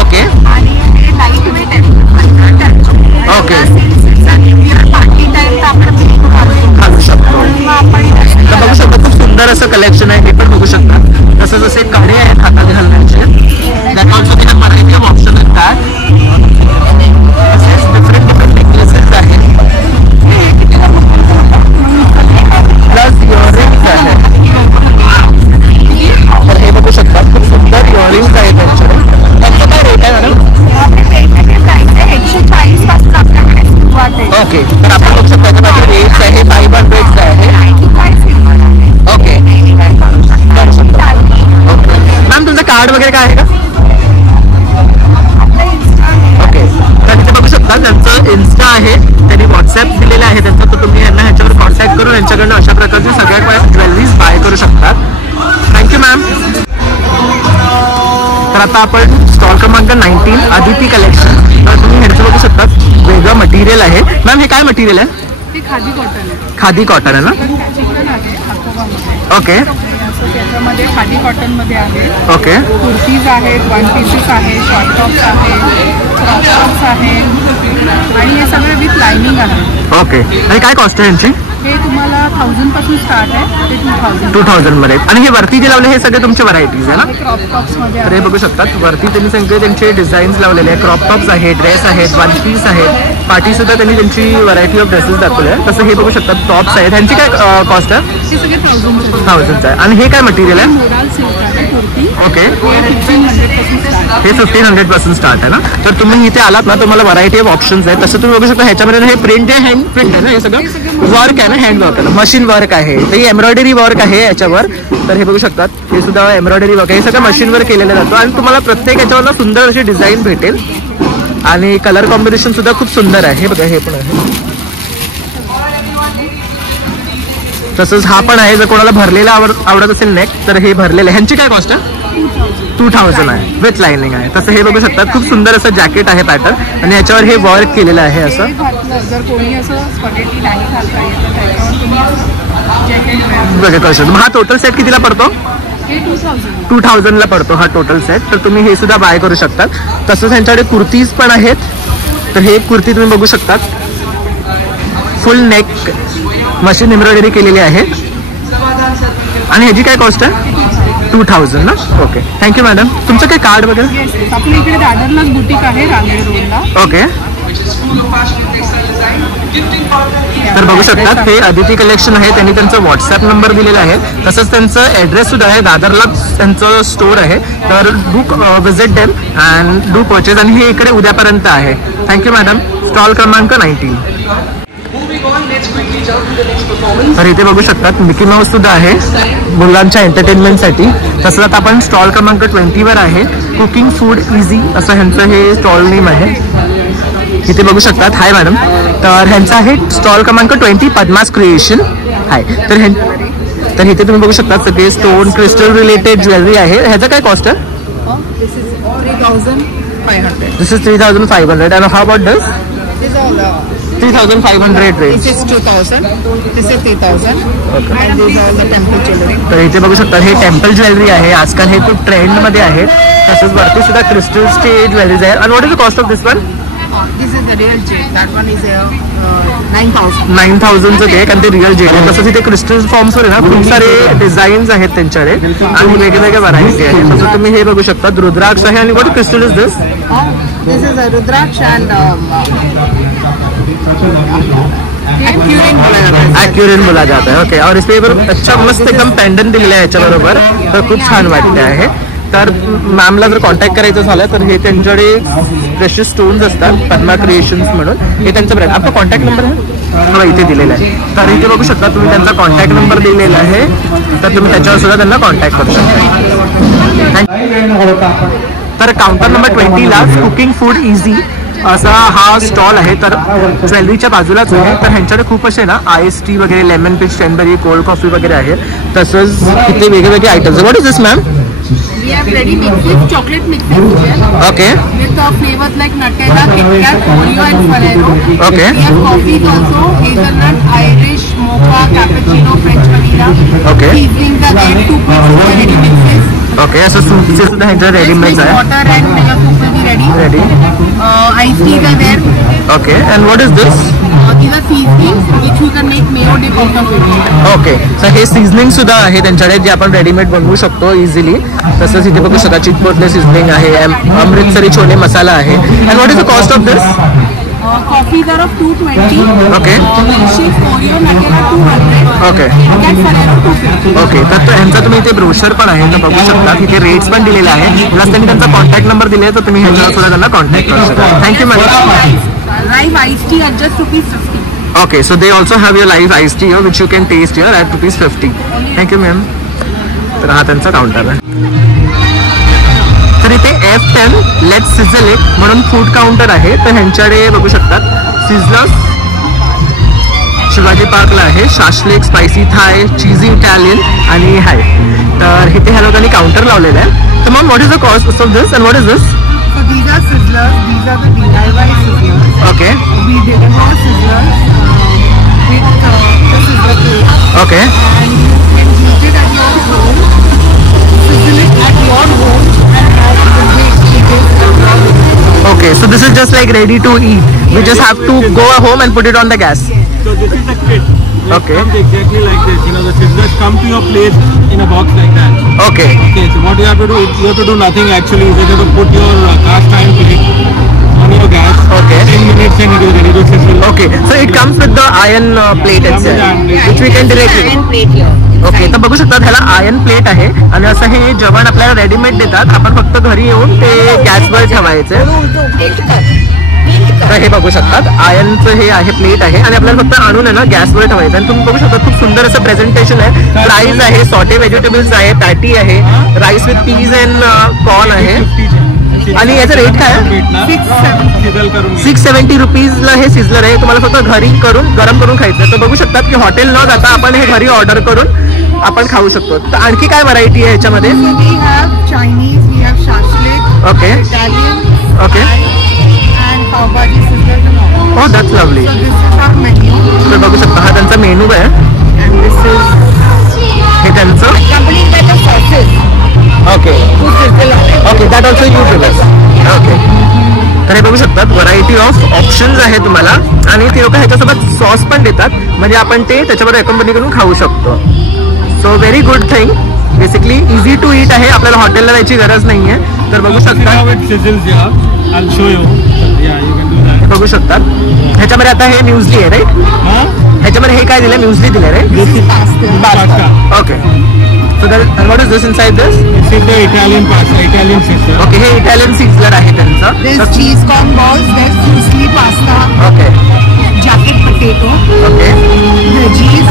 Okay, okay. घालू शकतो. तर बघू शकता खूप सुंदर असं कलेक्शन आहे. हे पण बघू शकता. तसंच असे कडे आहेत हातात घालण्याचे. त्यात ऑल्सो ते व्हरायटी ऑफ ऑप्शन आहेत. तसेच डिफरंट नेकलेसेस आहेत, प्लस इयरिंग्स आहेत. तर हे बघू शकता खूप सुंदर इयरिंग्स आहेत त्यांच्याकडे. त्यांचं काय रेट आहे मॅडम? ओके. तर आपण बघू शकता त्याच्या रेट्स आहे 500 आहे. ओके, करू शकतो. ओके मॅम, तुमचं कार्ड वगैरे काय आहे का? ओके. तर तिथे बघू शकता त्यांचं इन्स्टा आहे, त्यांनी व्हॉट्सॲप दिलेलं आहे त्यांचं. तर तुम्ही यांना ह्याच्यावर कॉन्टॅक्ट करून यांच्याकडनं अशा प्रकारचे सगळ्या ज्वेलरीज बाय करू शकतात. Thank you ma'am. तर आता आपण स्टॉल क्रमांक 19 आदिती कलेक्शन. तर तुम्ही ह्याचं बघू शकता वेगळं मटेरियल आहे. मॅम हे काय मटेरियल आहे? ते खादी कॉटन आहे. खादी कॉटन आहे ना? ओके. त्याच्यामध्ये खादी कॉटन मध्ये आहे. ओके. कुर्तीज आहेत, 1 पीसेस आहे, शॉर्ट टॉप्स आहे, क्रॉप टॉप्स आहे आणि हे सगळं विथ लाइनिंग आहे. ओके. आणि काय कॉस्ट आहे यांची? हे तुम्हाला 1000 पासून स्टार्ट आहे, ते 2000 मध्ये. आणि हे वरती जे लावले हे सगळे तुमचे व्हरायटीज आहे ना? क्रॉप टॉप्स मध्ये. तर हे बघू शकतात वरती त्यांनी सगळे त्यांचे डिझाईन्स लावलेले आहे. क्रॉप टॉप्स आहेत, ड्रेस आहेत, 1 पीस आहेत, पार्टी सुद्धा त्यांनी त्यांची व्हरायटी ऑफ ड्रेसेस दाखवले आहे. तसं हे बघू शकतात टॉप्स आहेत. ह्यांची काय कॉस्ट आहे? हे सगळे 1000 आहे. आणि हे काय मटेरियल आहे? मोराल सिल्क आहे कुर्ती. ओके. 1500 पासून स्टार्ट. हे 1500 पासून स्टार्ट आहे ना? तर तुम्ही इथे आलात ना, तुम्हाला व्हरायटी ऑफ ऑप्शन्स आहेत. तसं तुम्ही बघू शकता ह्याच्यामध्ये हे प्रिंट आहे, हँड प्रिंट आहे ना, हे सगळं वर्क आहे ना, हँड वर्क आहे ना, मशीन वर्क आहे. तर ही एम्ब्रॉयडरी वर्क आहे याच्यावर. तर हे बघू शकतात हे सुद्धा एम्ब्रॉयडरी वर्क आहे. हे सगळं मशीनवर केलेलं जातं आणि तुम्हाला प्रत्येक याच्यावर सुंदर अशी डिझाईन भेटेल आणि कलर कॉम्बिनेशन सुद्धा खूप सुंदर आहे. हे बघा, हे पण आहे. तसंच हा पण आहे. जर कोणाला भरलेला आवडत असेल नेक तर हे भरलेलं. ह्यांची काय कॉस्ट आहे? 2000 आहे, विथ लाइनिंग आहे. तसं हे बघू शकतात खूप सुंदर असं जॅकेट आहे पॅटर्न आणि याच्यावर हे वर्क केलेलं आहे असं. जर कोणी असं स्पॅगेटी नाही घालता येत तर त्याच्यावर तुम्ही जॅकेट बघा करू शकतो. हा टोटल सेट कितीला पडतो? हे 2000 ला पडतो हा टोटल सेट. तर तुम्ही हे सुद्धा बाय करू शकतात. तसंच ह्यांच्याकडे कुर्तीज पण आहेत. तर हे कुर्ती तुम्ही बघू शकतात, फुल नेक मशीन एम्ब्रॉयडरी केलेली आहे. आणि ह्याची काय कॉस्ट आहे? 2000 ना? ओके. Thank you madam. तुमचं काय कार्ड वगैरे? आपल्या इकडे दादरलाच बुटीक आहे, रांगेड रोडला. ओके. तर बघू शकतात हे अदिती कलेक्शन आहे. त्यांनी त्यांचा व्हॉट्सॲप नंबर दिलेला आहे. तसंच त्यांचं ॲड्रेस सुद्धा आहे, दादरला त्यांचं स्टोर आहे. तर do visit them and do purchase. आणि हे इकडे उद्यापर्यंत आहे. Thank you madam. स्टॉल क्रमांक 19. तर इथे बघू शकतात मिकी माऊस सुद्धा आहे मुलांच्या एंटरटेनमेंटसाठी. तसंच आता आपण स्टॉल क्रमांक 20 वर आहे. कुकिंग फूड इझी असं ह्यांचं हे स्टॉल नेम आहे. इथे बघू शकतात. हाय मॅडम. तर ह्यांचं आहे स्टॉल क्रमांक 20 पद्मास क्रिएशन. हाय. तर इथे तुम्ही बघू शकता सगळे स्टोन क्रिस्टल रिलेटेड ज्वेलरी आहे. ह्याचं काय कॉस्ट आहे? This is 3500. This is 3500. And how about this? These are 3,500 range. This is 2,000. This is 3,000. And these are the temple jewelry. तर इथे बघू शकता हे टेम्पल ज्वेलरी आहे. आजकाल हे खूप ट्रेंड मध्ये आहे. तसंच वरती सुद्धा क्रिस्टल्सची ज्वेलरीज आहे. आणि what is the cost of this one? This is the real jade. That one is 9,000. 9,000चं केक आणि ते रिअल जेल आहे. तसंच इथे क्रिस्टल फॉर्म्स वर ना खूप सारे डिझाईन्स आहेत त्यांच्याकडे आणि वेगवेगळ्या व्हरायटी आहे. तसं तुम्ही हे बघू शकता रुद्राक्ष आहे. आणि what crystal is this? This is a Rudraksh and accurate बोला जात आहे. ओके. और इसपे अच्छा मस्त एकदम पेंडंट दिलेलं आहे याच्याबरोबर. तर खूप छान वाटते आहे. तर मॅमला जर कॉन्टॅक्ट करायचं झालं तर हे त्यांच्याकडे प्रेशियस स्टोन्स असतात पद्मा क्रिएशन्स म्हणून. हे त्यांचं ब्रँड. आपला कॉन्टॅक्ट नंबर आहे मला इथे दिलेला आहे. तर इथे बघू शकता तुम्ही त्यांचा कॉन्टॅक्ट नंबर दिलेला आहे. तर तुम्ही त्याच्यावर सुद्धा त्यांना कॉन्टॅक्ट करू शकता. तर काउंटर नंबर 20ला कुकिंग फूड इझी असा हा स्टॉल आहे. तर ज्वेलरीच्या बाजूलाच आहे. तर ह्यांच्याकडे खूप असे ना आईस टी वगैरे लेमन पीच टेनबरी कोल्ड कॉफी वगैरे आहे. तसंच इथे वेगवेगळे items. What is this ma'am? we have ready mixes, chocolate mixes here. Okay. With flavors like Nutella, Kit Kat, Oreo and Ferrero. Okay. We have coffees also, hazelnut, Irish, mocha, cappuccino, French vanilla. Okay. Seasonings are there, 2 pieces are ready mixes. Okay. असं सूपचे सुद्धा ह्यांच्या readymade आहे. Water and soup will be ready. Ready. Iced teas are there. Okay. And what is this? These are seasonings which you can make mayo dip out of it. Okay. तर हे seasoning सुद्धा आहे त्यांच्याकडे जे आपण readymade बनवू शकतो easily. तसंच इथे बघू शकता चिटपोटले सीझनिंग आहे. अमृतसरी छोले मसाला आहे. And what is the cost of this? Coffees are of 220. Okay. Milkshake, Oreo, Nutella 200. Okay. Cat Ferrero 250. Okay. तर ह्यांचा तुम्ही इथे ब्रोशर पण आहे तर बघू शकता. तिथे रेट्स पण दिलेले आहे. प्लस त्यांनी त्यांचा कॉन्टॅक्ट नंबर दिले तर तुम्ही ह्यांच्यावर सुद्धा त्यांना कॉन्टॅक्ट करू शकता. Thank you madam. Live iced tea at just ₹50. Okay, so they also have your live iced tea here, which you can taste here at ₹50. Thank you, ma'am. तर हा त्यांचा काउंटर आहे. तर इथे F10 लेट्स सिझल इट म्हणून food counter आहे. तर ह्यांच्याकडे बघू शकतात सिझलर्स शिवाजी पार्कला आहे. शाश्लिक, स्पायसी थाय, चीजी इटालियन आणि हाय. तर इथे ह्या लोकांनी काउंटर लावलेलं आहे. तर ma'am what is the cost of this and what is this? So these are sizzlers. These are the DIY sizzlers. Okay. We deliver sizzlers with the sizzler plate. Okay. And you can use it at your home. Sizzle it at your home and have the big taste. Okay, so this is just like ready to eat. We just have to go home and put it on the gas. So this is a kit. It Okay. comes exactly like this. You know, the sizzlers come to your place in a box like that. Okay. Okay, so what you have to do, you have to do nothing actually. You have to put your cast iron plate on your gas. Okay. 10 minutes and it is ready to sizzle. Okay, so it comes with the iron plate itself, which we can directly. Okay. तर बघू शकता ह्याला iron plate आहे आणि असं हे जेवण आपल्याला रेडीमेड देतात. आपण फक्त घरी येऊन ते गॅसवर ठेवायचे. तर हे बघू शकतात आयर्नचं हे आहे प्लेट आहे आणि आपल्याला फक्त आणून आहे ना गॅसवर ठेवायचं. आणि तुम्ही बघू शकता खूप सुंदर असं प्रेझेंटेशन आहे. फ्राईज आहे, सॉटे व्हेजिटेबल्स आहे, पॅटी आहे, rice with peas and corn आहे. आणि याचा रेट काय आहे? 670 रुपीजला हे सिझलर आहे. तुम्हाला फक्त घरी करून गरम करून खायचं. तर बघू शकतात की हॉटेल न जाता आपण हे घरी ऑर्डर करून आपण खाऊ शकतो. तर आणखी काय व्हरायटी आहे याच्यामध्ये? So we have Chinese, we have shashlik, Okay. Italian, Okay. and pav bhaji sizzlers and all. Oh, that's lovely. So this is our menu. तर बघू शकता हा त्यांचा मेनू आहे. And this is हे त्यांचं accompanied by the sauces. Okay. Okay, that also you prepare. Okay. तर हे बघू शकतात व्हरायटी ऑफ ऑप्शन्स आहे तुम्हाला आणि ते लोक ह्याच्यासोबत सॉस पण देतात म्हणजे आपण ते त्याच्याबरोबर अकंपनी करून खाऊ शकतो. So very good thing. Basically easy to eat आहे. आपल्याला हॉटेलला जायची गरज नाहीये. तर बघू शकता बघू शकतात ह्याच्यामध्ये आता हे म्युझली आहे राईट. ह्याच्यामध्ये हे काय दिलं? म्युझली दिलं right. Pasta. Okay. So that, and what is this inside this? This is the Italian pasta, Italian sizzler. Okay, हे इटालियन सिझलर आहे त्यांचं. there's cheese corn balls, there's fusilli pasta, okay. jacket potato, okay. veggies,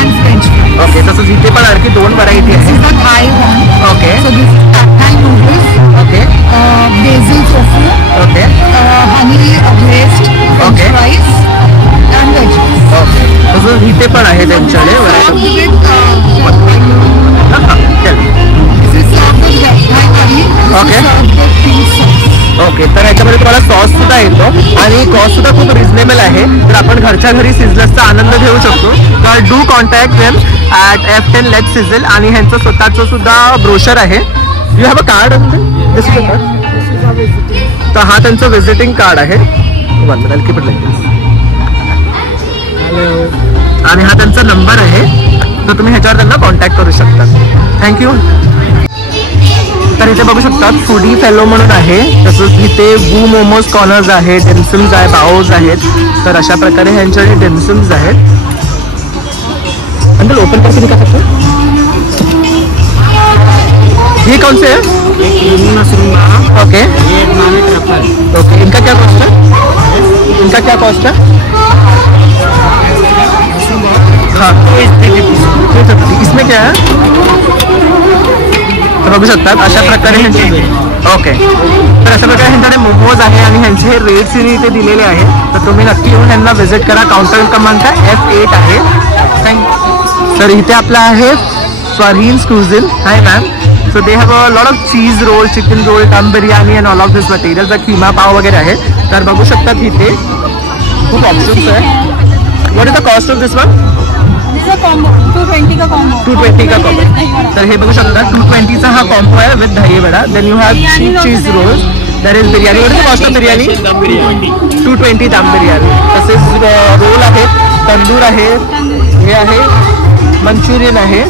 and French fries. Okay. तसंच इथे पण आणखी 2 variety This आहे. is the Thai one. Okay. So this is pad Thai noodles, okay. basil tofu, okay. honey glazed French Okay. fries, and veggies. Okay. तसंच इथे पण आहे त्यांच्याकडे Served व्हरायटी. with चल. this is served with Thai curry. This Okay. is served with pink sauce. Okay. तर ह्याच्यामध्ये तुम्हाला sauce cost सुद्धा येतो आणि कॉस्ट सुद्धा खूप रिझनेबल आहे. तर आपण घरच्या घरी सिझलर्सचा आनंद घेऊ शकतो. तर do contact them at F10 let's sizzle. आणि ह्यांचं स्वतःचं सुद्धा ब्रोशर आहे. You have a card. तर हा त्यांचं व्हिजिटिंग कार्ड आहे. आणि हा त्यांचा नंबर आहे. तर तुम्ही ह्याच्यावर त्यांना कॉन्टॅक्ट करू शकता. थँक्यू. तर इथे बघू शकता फूडी फेलो म्हणून आहे. तसंच इथे वू मोमोज कॉर्नर्स आहे, डेन्सम्स आहे, बाओज आहेत. तर अशा प्रकारे ह्यांच्याकडे डेन्सम्स आहेत. अंकल ओपन करके दिखा सकते हो? ये कौन से है? Okay okay. इनका क्या कॉस्ट है? इनका क्या कॉस्ट है? हाँ, इसमें क्या है? तर बघू शकतात अशा प्रकारे ह्यांचे. ओके. तर अशा प्रकारे ह्यांच्याकडे मोमोज आहे आणि ह्यांचे रेट्स इथे दिलेले आहेत. तर तुम्ही नक्की येऊन ह्यांना व्हिजिट करा. काउंटर क्रमांक F8 आहे. थँक्यू. तर इथे आपला आहे Farheen's cruising. Hi ma'am. So they have a lot of cheese roll, chicken roll, dum biryani and all of this material. तर खिमा पाव वगैरे आहे. तर बघू शकतात इथे खूप ऑप्शन्स आहे. What is the cost of this one? 220 का कॉम्बो. 220 का कॉम्बो. तर हे बघू शकता 220चा हा कॉम्बो आहे with dahi vada. Then you have cheese roll. That is biryani. What is the cost of biryani? 220 dum biryani. तसेच रोल आहेत, तंदूर आहे, हे आहे मंचुरियन आहे,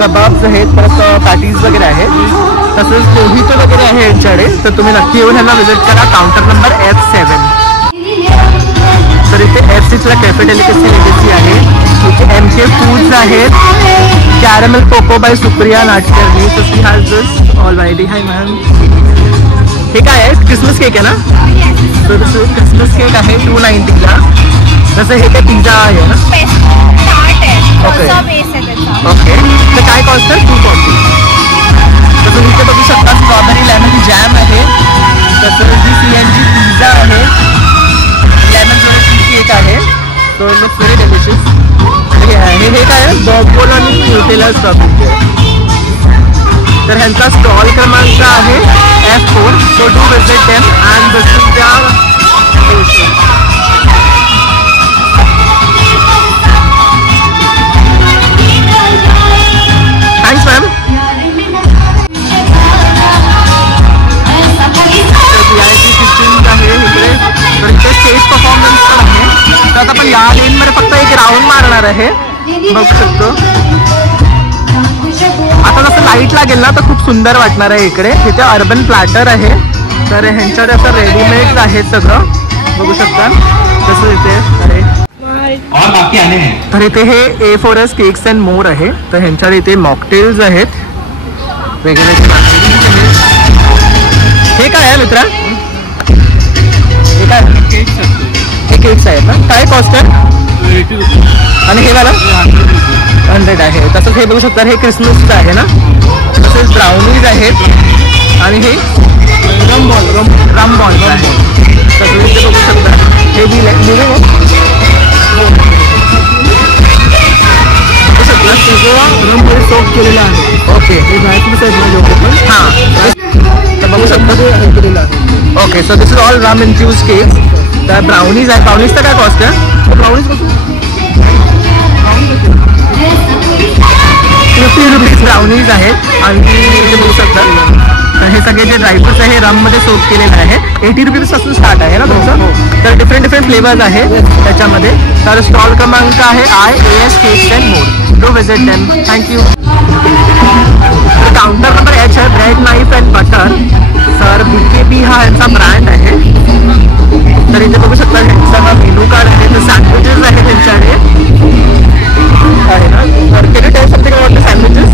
कबाब्स आहेत, परत पॅटीज वगैरे आहेत. तसेच मोहितो वगैरे आहे यांच्याकडे. तर तुम्ही नक्की येऊन ह्यांना व्हिजिट करा. Counter number F7. तर इथे F6ला कॅफे डेलिकेसी लेगेसी आहे. इथे MK फूड्स आहेत. Caramel cocoa by Supriya Natkarni. So she has this already. Hi ma'am. हे काय आहे? क्रिसमस केक आहे ना? तर क्रिसमस केक आहे 290ला. जसं हे काय पिझ्झा आहे ना? Okay okay. तर काय कॉस्ट आहे? 240. तर तुम्ही इथे बघू शकता स्ट्रॉबेरी लेमन जॅम आहे. तसं जी CNG पिझ्झा आहे, लेमन जोडी केक आहे. So looks very delicious. हे काय आहे? बॉबोल आणि न्यूटेला स्ट्रॉबेरी. तर ह्यांचा स्टॉल क्रमांक आहे F4. So do visit them and this is their portion. Thanks ma'am. VIP kitchen आहे इकडे. तर इथे स्टेज परफॉर्मन्स पण आहे. तर आता आपण या लेनमध्ये फक्त एक राऊंड मारणार आहे. बघू शकतो आता जसं लाईट लागेल ना तर खूप सुंदर वाटणार आहे इकडे. इथे अर्बन प्लॅटर आहे. तर ह्यांच्याकडे असं रेडीमेड आहे सगळं. बघू शकता तसं इथे आहे. और बाकी आने हैं. तर इथे हे A4S केक्स अँड मोर आहे. तर ह्यांच्याकडे इथे मॉकटेल्स आहेत वेगळे. हे काय आहे मित्रा? हे काय? हे केक्स आहेत ना? काय कॉस्ट आहे? 80 रुपये. आणि हे वाला 100 आहे. तसंच हे बघू शकता हे क्रिसमसचं आहे ना? तसेच ब्राउनीज आहेत आणि हे रम बॉल. तसं इथे बघू शकता हे रममध्ये सोप केलेलं आहे. ओके. हे ड्रायफ्रूट्स आहेत ना लोक पण. हां. तर बघू शकता. Okay. So this is all rum infused cakes. तर ब्राउनीज आहे. ब्राउनीजचा काय कॉस्ट आहे? ब्राउनीज 50 रुपीज ब्राउनीज आहेत. आणि इथे बघू शकता तर हे सगळे जे ड्रायफ्रूट्स आहे हे रममध्ये सोप केलेलं आहे. 80 रुपीजपासून स्टार्ट आहे ना तुमचं? तर डिफरंट प्लेवर्स आहेत त्याच्यामध्ये. तर स्टॉल क्रमांक आहे IAS cakes and more. Do visit them. Thank you. Counter number H आहे bread knife and butter. Sir BKB हा यांचा ब्रँड आहे. तर इथे बघू शकता ह्यांचा हा मेनू कार्ड आहे. तर सँडविचेस आहेत त्यांच्याकडे आहे ना. तर केली taste something about the sandwiches?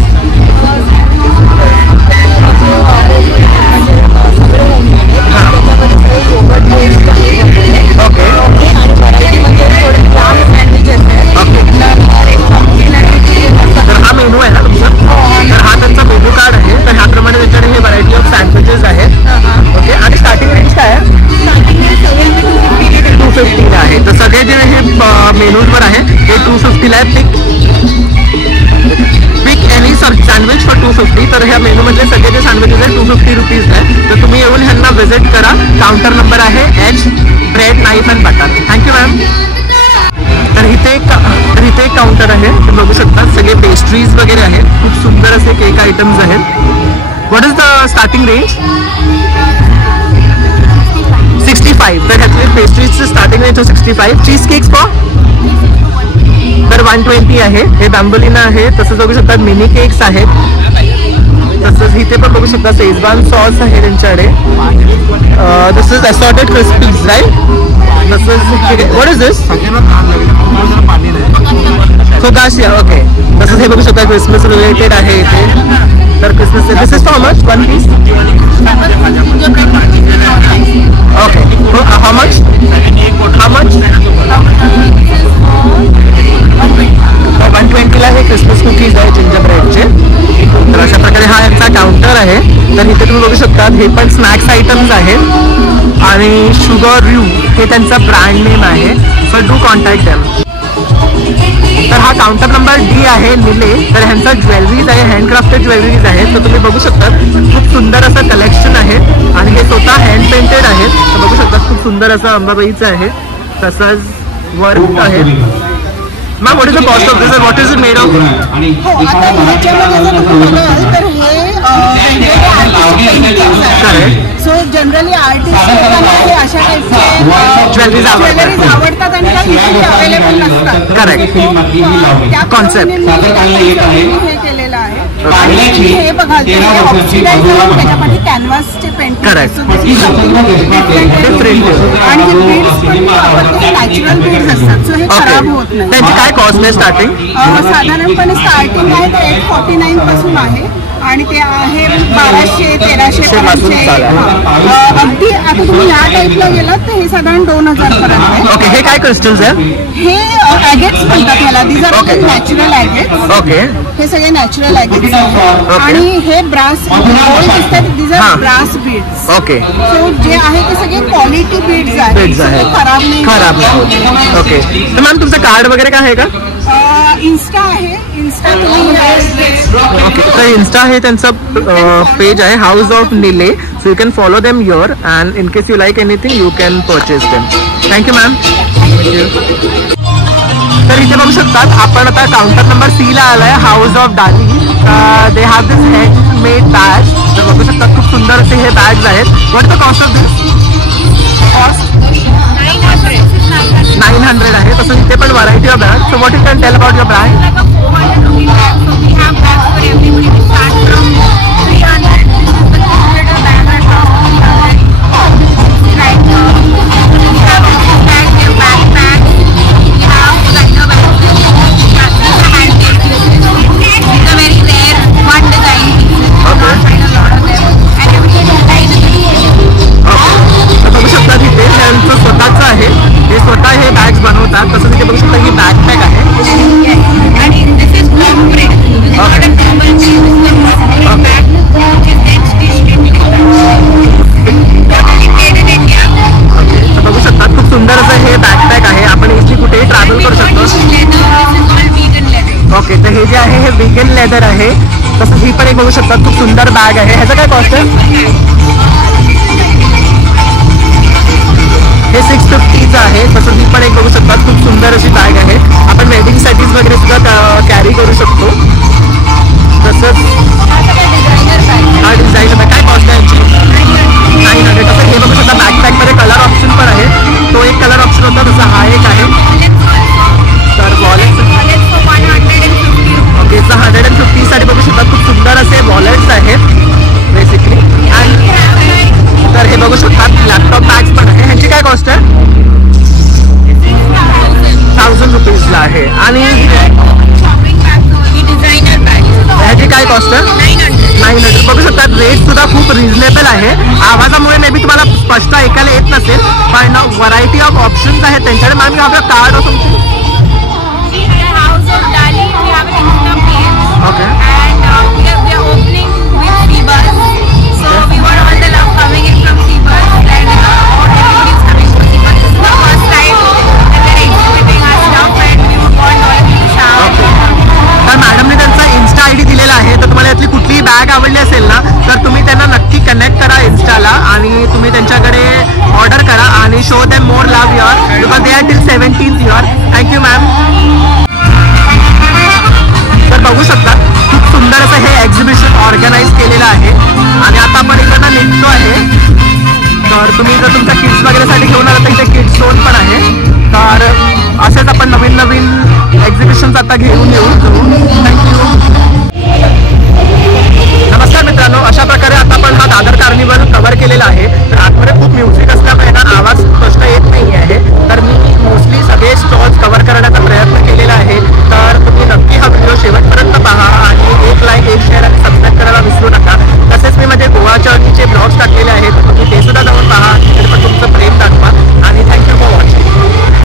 Okay. तर हा मेनू आहे ना तुमचा? तर हा त्यांचा मेनू कार्ड आहे. तर ह्याप्रमाणे त्यांच्याकडे हे व्हरायटी ऑफ सँडविचेस आहेत. ओके. आणि स्टार्टिंग रेंज काय आहे? 250 आहे. तर सगळे जे हे मेनूजवर आहे हे 250 आहे. पिक एनी सँडविच फॉर 250. तर ह्या मेनूमधले सगळे जे सँडविचेस आहेत 250 रुपीज आहे. तर तुम्ही येऊन ह्यांना विजिट करा. काउंटर नंबर आहे H, bread, knife and butter. Thank you ma'am. तर इथे एक काउंटर आहे, तुम्ही बघू शकता सगळे पेस्ट्रीज वगैरे आहेत. खूप सुंदर असे केक आयटम्स आहेत. What is the starting range? 65. तर ह्याचे पेस्ट्रीजचं स्टार्टिंग रेंज 65. चीज केक्स तर 120 आहे. हे बॅम्बोलिना आहे. तसंच बघू शकता मिनी केक्स आहेत. तसंच इथे पण बघू शकता शेजवान सॉस आहे त्यांच्याकडे. This is assorted crispies right. तसंच what is this? Focaccia. Okay. तसंच हे बघू शकता क्रिसमस रिलेटेड आहे इथे. तर Christmas this is how much? 1 piece. Okay. How much? 120ला हे क्रिसमस कुकीज आहे जिंजर ब्रेडचे. तर अशा प्रकारे हा यांचा काउंटर आहे. तर इथे तुम्ही बघू शकता हे पण स्नॅक्स आयटम्स आहेत आणि शुगर रू हे त्यांचा ब्रँड नेम आहे. So do contact them. तर हा काउंटर नंबर D आहे निले. तर ह्यांचा ज्वेलरीज आहे, हँडक्राफ्टेड ज्वेलरीज आहेत. तर तुम्ही बघू शकता खूप सुंदर असं कलेक्शन आहे आणि हे स्वतः हँड पेंटेड आहेत. तर बघू शकता खूप सुंदर असं अंबाबाईचं आहे. तसंच वर्क आहे. Ma'am what is the cost of this and what is it made of? So generally artist लोकांना हे अशा टाईपचे ज्वेलरीज आवडतात आणि त्या इझिली अवेलेबल नसतात. करेक्ट. कॉन्सेप्ट हे केलेलं आहे. आणि हे बघा ऑक्सिडाइज त्याच्यामध्ये कॅनव्हासचे पेंटिंग आणि जे बीड्स पण नॅचरल बीड्स असतात. सो हे खराब होत नाही. त्यांची काय कॉस्ट आहे स्टार्टिंग? साधारणपणे स्टार्टिंग आहे ते 849 पासून आहे आणि ते आहे 1200-1300 पर्यंतचे. अगदी आता तुम्ही या टाईपला गेलात तर हे साधारण 2000 पर्यंत आहे. ओके. हे काय क्रिस्टल्स आहे? हे ॲगेट्स म्हणतात ह्याला. These are natural agates. Okay. हे सगळे नॅचरल ॲगेट्स आहेत आणि हे ब्रास गोल्ड दिसतात. These are brass beads. Okay. So जे आहे ते सगळे क्वालिटी बीड्स आहेत. खराब नाही. ओके. तर मॅम तुमचं कार्ड वगैरे काय आहे का? इन्स्टा आहे. Insta okay. तर इन्स्टा आहे त्यांचा पेज आहे हाऊस ऑफ निले. So you can follow them your and in case you like anything you can purchase them. Thank you ma'am. तर इथे बघू शकतात आपण आता काउंटर नंबर C ला आलाय. House of Dali. They have this handmade bag. तर बघू शकतात खूप सुंदर असे हे बॅग्स आहेत. What the cost of this? Cost 900 आहे. तसं इथे पण variety of bag. So what you can tell about your brand? बघू शकता तिथे त्यांचं स्वतःचं आहे. हे स्वतः हे बॅग्स बनवतात. तसं तिथे बघू शकता ही बॅकपॅक आहे. बघू शकता खूप सुंदर असं हे बॅकपॅक आहे. आपण इथली कुठेही ट्रॅव्हल करू शकतो. ओके. तर हे जे आहे हे व्हीगन लेदर आहे. तसंच ही पण एक बघू शकता खूप सुंदर बॅग आहे. ह्याचं काय कॉस्ट आहे? हे 650चं आहे. तसंच ही पण एक बघू शकता खूप सुंदर अशी बॅग आहे. आपण वेडिंगसाठीच वगैरे सुद्धा कॅरी करू शकतो. तसंच हा डिझाईन काय कॉस्ट आहे याची? 900. तसं हे बघू शकता बॅकपॅकमध्ये कलर ऑप्शन पण आहे. तो एक कलर ऑप्शन होता. तसा हा एक आहे. तर वॉलेट ओके. 150 साठी बघू शकता खूप सुंदर असे वॉलेट्स आहेत बेसिकली. तर हे बघू शकता लॅपटॉप बॅग्स पण आहे. ह्याची काय कॉस्ट आहे? 1000 रुपीजला आहे. आणि ह्याची काय कॉस्ट आहे? 900. बघू शकता रेट सुद्धा खूप रिझनेबल आहे. आवाजामुळे मे बी तुम्हाला स्पष्ट ऐकायला येत नसेल पण व्हरायटी ऑफ ऑप्शन्स आहेत त्यांच्याकडे. मॅम आपलं कार्ड असं okay and we are opening with Seabus, so we want all the love coming in from Seabus and everybody is coming to Seabus. This is the first time that we are exhibiting our stuff and we would want all of you to shout. तर मॅडमने त्यांचा Insta ID दिलेला केलेला आहे. तर तुम्हाला यातली कुठलीही bag आवडली असेल ना तर तुम्ही त्यांना नक्की कनेक्ट करा इन्स्टाला आणि तुम्ही त्यांच्याकडे ऑर्डर करा आणि show them more love your because they are till 17th year. Thank you ma'am. तर बघू शकता खूप सुंदर असं हे एक्झिबिशन ऑर्गनाईज केलेलं आहे आणि आता आपण इकडनं निघतो आहे. तर तुम्ही जर तुमच्या किड्स वगैरेसाठी घेऊन आला तर इथे किड्स झोन पण आहे. तर असेच आपण नवीन नवीन एक्झिबिशन्स आता घेऊन येऊ. थँक्यू. नमस्कार मित्रांनो, अशा प्रकारे आता आपण हा दादर कार्निवल कव्हर केलेला आहे. तर आतमध्ये खूप म्युझिक